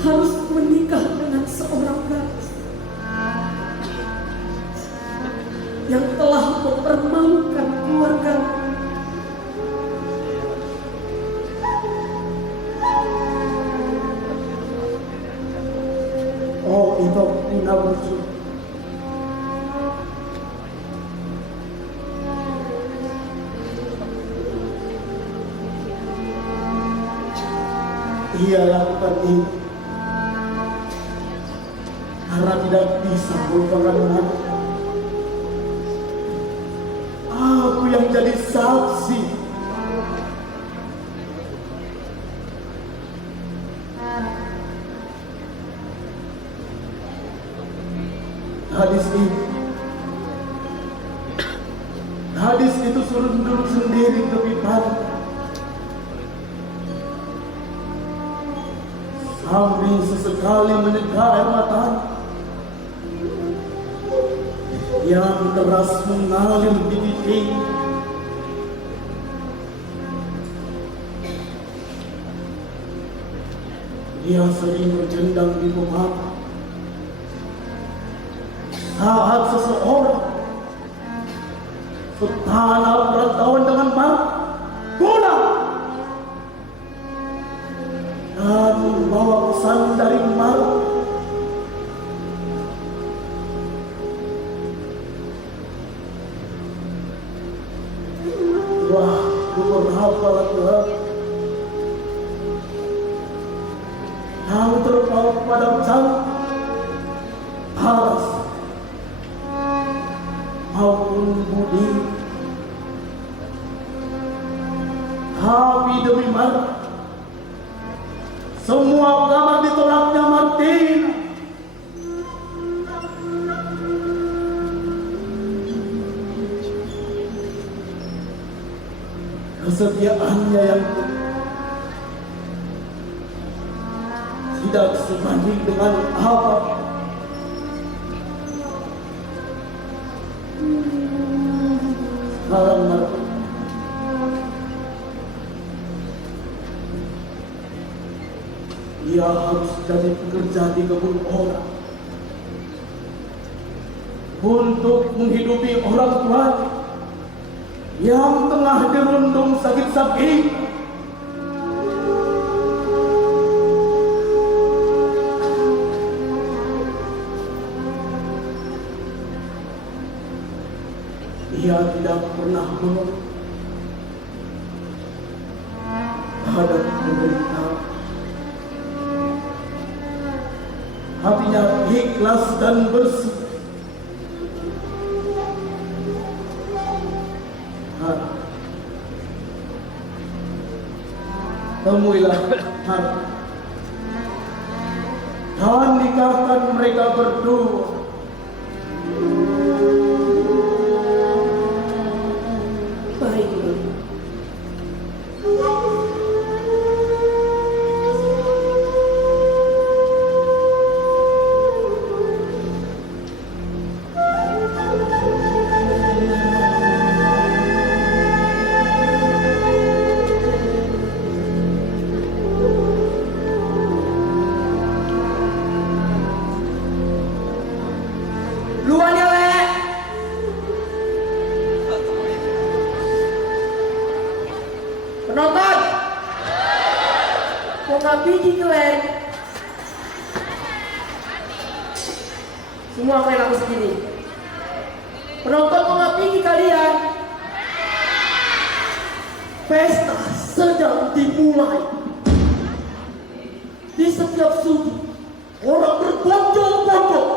harus menikah dengan seorang gadis yang telah mempermalukan keluarga? Oh, itu Nina bersyukur. Ia lakukan ini karena tidak bisa melupakan anak. Aku yang jadi saksi. Gadis itu suruh duduk sendiri ke pipa sambil sesekali menyeka air matanya yang deras mengalir di pipi. Dia sering berjendang di rumah saat seseorang setanah perantauan dengan marah pulang dan membawa pesan dari marah. Wah, beberapa laki-laki yang terpaut pada cantik, paras, maupun budi. Tapi demi Marta, semua pelamar ditolaknya Martina. Kesetiaannya yang tidak sebanding dengan apa. Sekarang Marta, ia harus jadi pekerja di kebun orang untuk menghidupi orang tuanya yang tengah dirundung sakit-sakit. Ia tidak pernah mengeluh terhadap penderitaan. Hatinya ikhlas dan bersih. Temuilah Marta dan nikahkan mereka berdua. Baik. Luan ya, Le. Penonton. Mau ngapiki ke, Le? Semua main aku segini. Penonton mau ngapiki kalian? Pesta sedang dimulai. Di setiap sudut, orang berbondong-bondong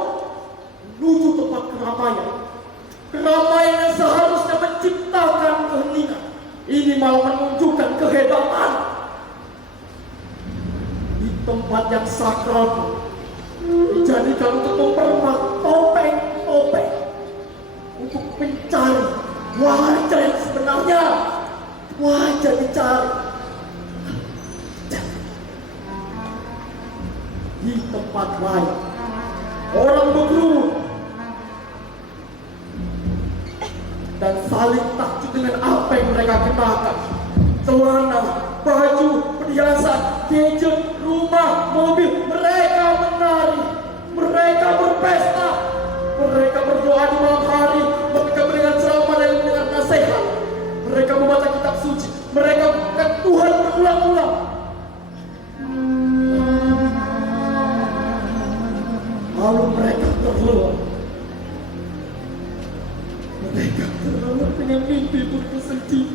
menuju tempat keramaian. Keramaian yang seharusnya menciptakan keheningan, ini malah menunjukkan kehebatan. Di tempat yang sakral dijadikan untuk mempermak topeng-topeng untuk mencari wajah yang sebenarnya. Wajah dicari di tempat lain. Orang bergelut dan saling takjub dengan apa yang mereka kenakan. Celana, baju, perhiasan, gadget, rumah, mobil. Mereka menari, mereka berpesta, mereka berdoa di malam hari, mereka berikan ceramah dan memberikan nasihat. Mereka membaca kitab suci, mereka bukan Tuhan berulang-ulang. Lalu mereka terlelap. Mereka terlelap dengan mimpi berkesedih.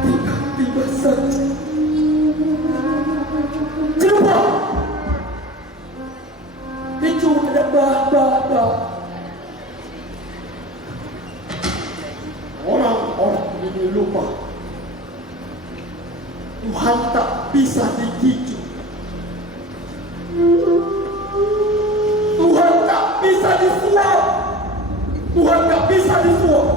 Tiba-tiba saja cepat itu ada bah. Orang-orang ini lupa Tuhan tak bisa digicu. Tuhan tak bisa disuap. Tuhan tak bisa disuap.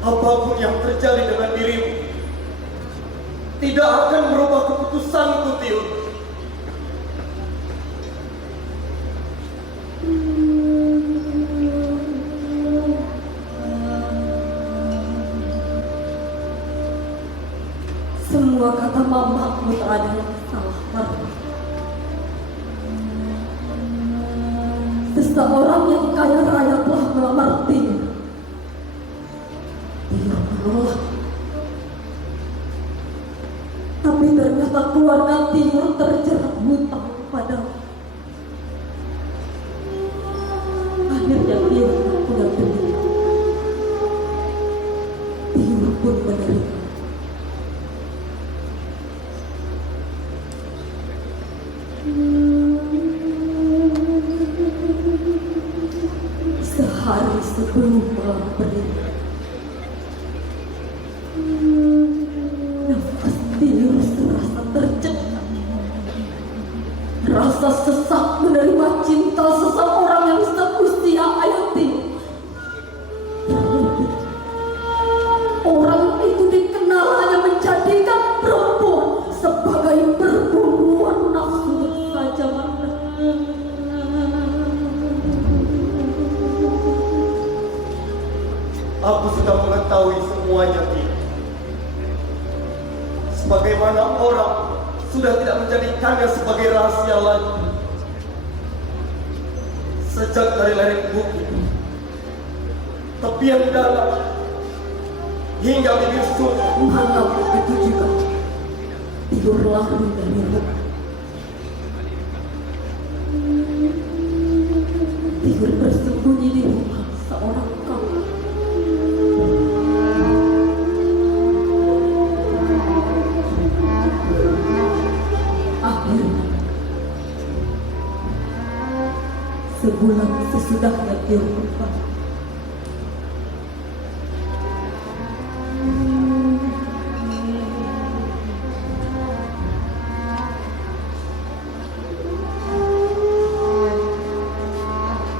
apapun yang terjadi dengan dirimu tidak akan merubah keputusanku, Tiur. Semua kata mamamu tak ada yang salah, Marta. Seseorang yang kaya raya telah melamar Tiur. Tiur menolak. Tapi ternyata keluarga Tiur terjerat hutang padamu. Akhirnya Tiur tak punya pilihan. Tiur pun menerima. Sehari sebelum malam berita, nafas Tiur serasa tercekat. Rasa sesak menerima cinta seseorang yang seusia ayah Tiur. Terlebih, orang itu dikenal hanya menjadikan perempuan sebagai perburuan nafsu saja, Marta. Aku sudah mengetahui semuanya, Tiur. Sebagaimana orang sudah tidak menjadikannya sebagai rahasia lagi. Sejak dari lereng bukit, tepian dalam, hingga bibir sungai, Malam itu juga Tiur lari dari rumah. Tiur bersembunyi di rumah seorang kawan. Akhirnya, sebulan sesudahnya Tiur kembali.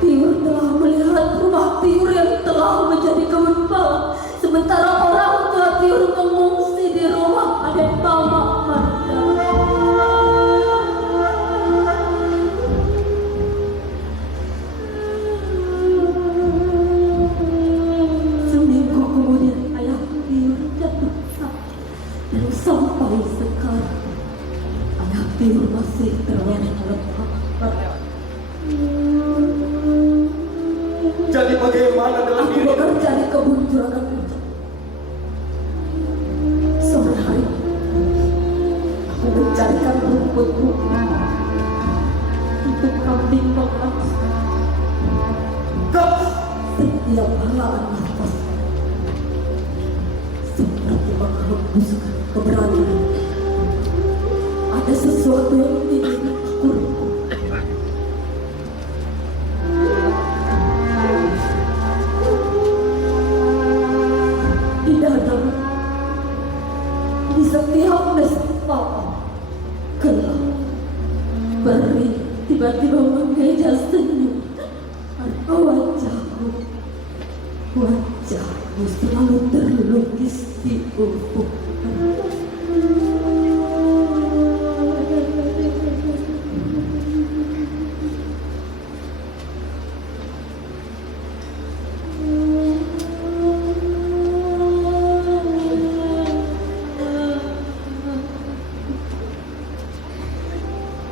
Tiur telah melihat rumah Tiur yang telah menjadi kebun pala, sementara orang tua Tiur mengungsi di rumah adik mama Marta. Seminggu kemudian ayah Tiur jatuh sakit, dan sampai sekarang ayah Tiur masih terlalu lemah. jadi bagaimana dengan Aku diri? bekerja di kebun juragan Ujang. Sore hari, aku mencarikan rumput untuk kambing makan. Setiap halaan nafas seperti menghembuskan keberanian. Ada sesuatu yang ingin aku rengkuh. Di dalam, di setiap nesta gelap, perih tiba-tiba mengeja senyum. Wajahmu selalu terlukis di ufuk.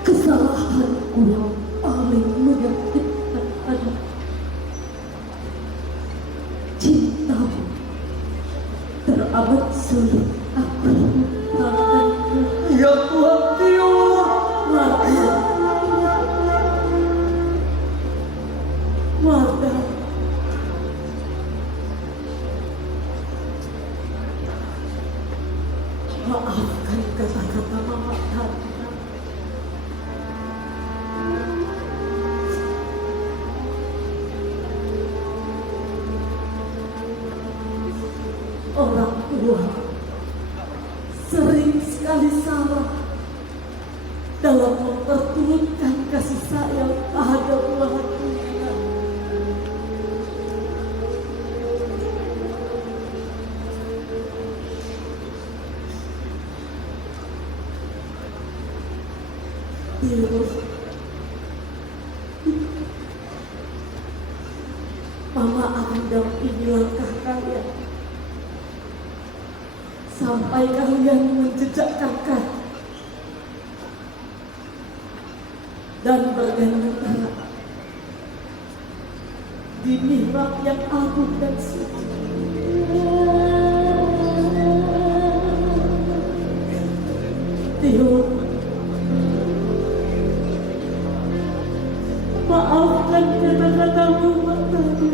Kesalahanku yang paling menyakitkan adalah cintamu teramat sulit aku lupakan. Ya Tuhan, Tiur. Marta, Marta, maafkan kata-kata mama tadi. Orang tua sering sekali salah dalam memperturutkan kasih sayang terhadap anaknya. Terus Mama akan dampingi langkah kalian sampai kalian menjejakkan kaki dan bergandeng tangan di mihrab yang agung dan suci. Tio, maafkan kata-katamu tadi.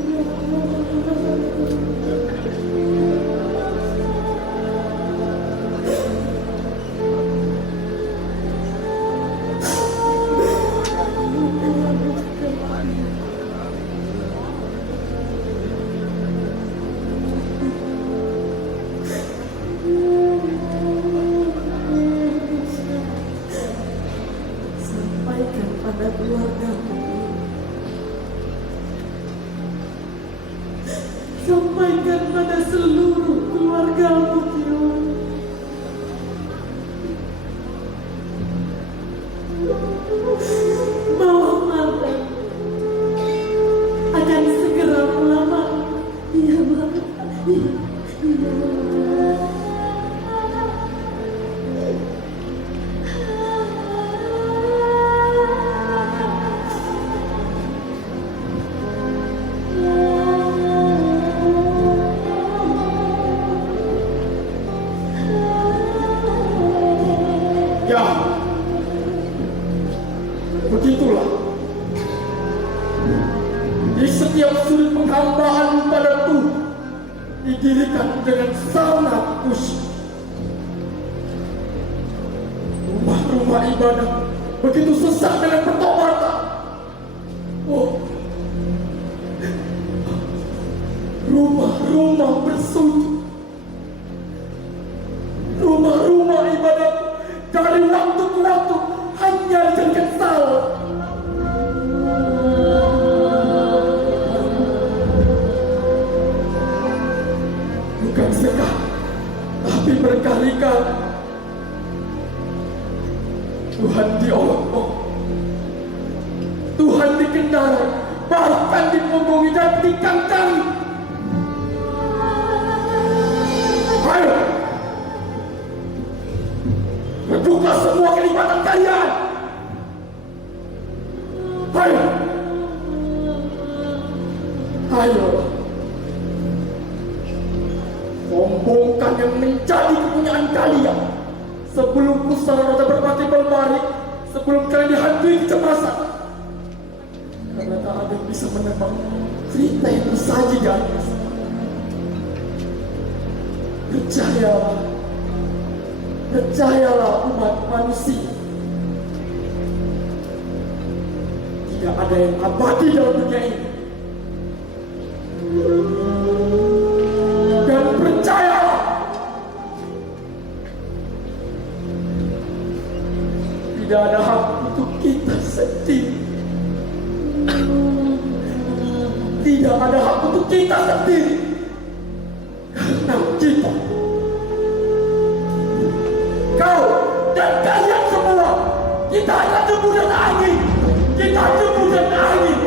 Sampaikan pada keluargamu, sampaikan pada seluruh keluargamu, Tio. Bahwa Marta akan segera melamar. Iya, Marta. Iya. Ya, begitulah. Di setiap sudut penghambaan pada Tuhan didirikan dengan sangat khusyuk. Rumah-rumah ibadah begitu sesak dengan pertobatan. Oh, rumah-rumah bersujud, rumah-rumah ibadah dari waktu ke waktu hanya dijadikan salah. Bukan sekali, tapi berkali-kali Tuhan diolok-olok, Tuhan dikendarai, bahkan dipunggungi dan dikangkangi. Ayo, berbuka semua kenikmatan kalian. Ayo, ayo, sombongkan yang menjadi kepunyaan kalian sebelum pusara roda berbati berbalik, sebelum kalian dihantui kecemasan. Karena tak ada yang bisa menebak cerita yang tersaji di atas. Percayalah, percayalah umat manusia. Tidak ada yang abadi dalam dunia ini. Dan percayalah, tidak ada hak untuk kita sendiri. Tidak ada hak untuk kita sendiri. Karena kita, kau dan kalian semua, kita hanya debu dan angin. Kita debu dan angin.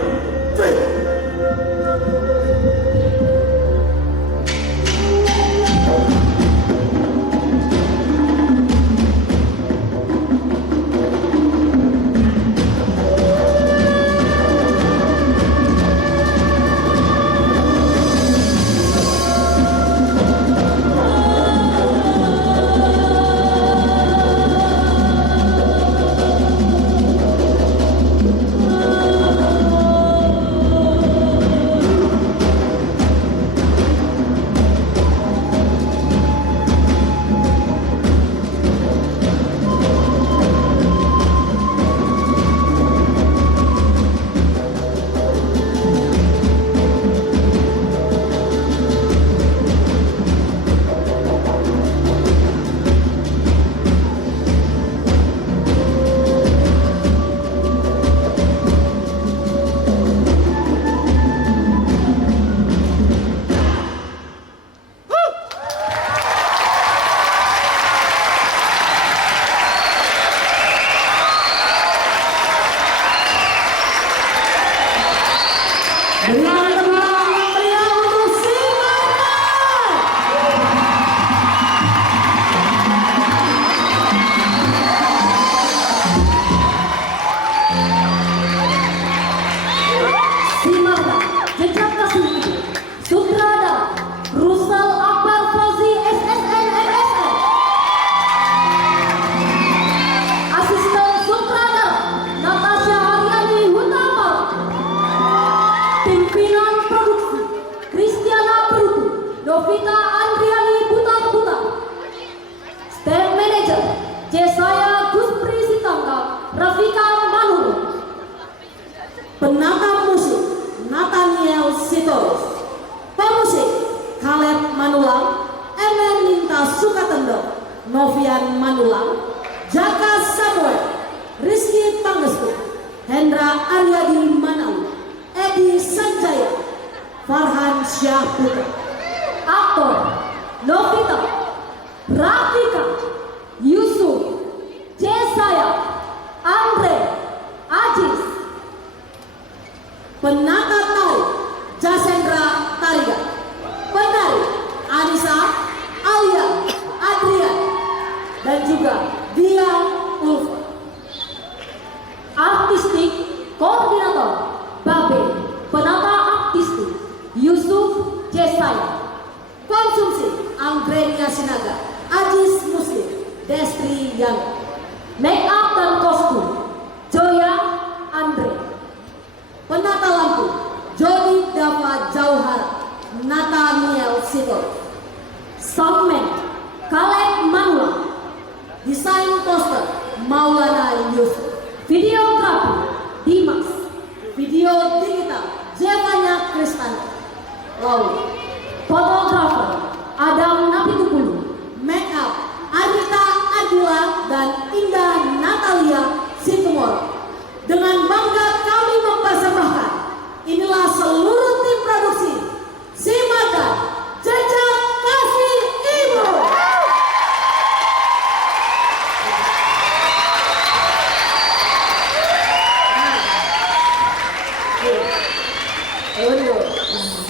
Jovita Andriani Buta. Stand Manager Jesaya Guspri Sitangka Rafika Manulu. Penata musik Nathaniel Sitorus. Pemusik Caleb Manulang, Emelinta Sukatendo, Novian Manulang, Jaka Samuel, Rizky Pangestu, Hendra Aryadi Manalu, Edi Sanjaya, Farhan Syahputra. Aktor Novita, Rafika, Yusuf, Jesaya, Andre, Ajis. Penata tari Jasendra Tariga. Penari Anissa, Alia, Adrian, dan juga Dia Ulfa. Artistik Koordinator Babe, penata artistik Yusuf Jesaya. Konsumsi Anggrenia Sinaga, Ajis Muslim, Destri Yang. Make up dan kostum Joya Andre. Penata lampu Jody Dava Jauhara, Nathaniel Sitor. Soundman Caleb Manulang. Desain poster Maulana Yusuf. Videografi Dimas. Video digital Jevanya Kristan. Lalu fotografer Adam Napitupulu. Make up Arita Adila dan Indah Natalia Situmoro. Dengan bangga kami mempersembahkan, inilah seluruh tim produksi Simakan Jejak Kasih Ibu. Euro Z.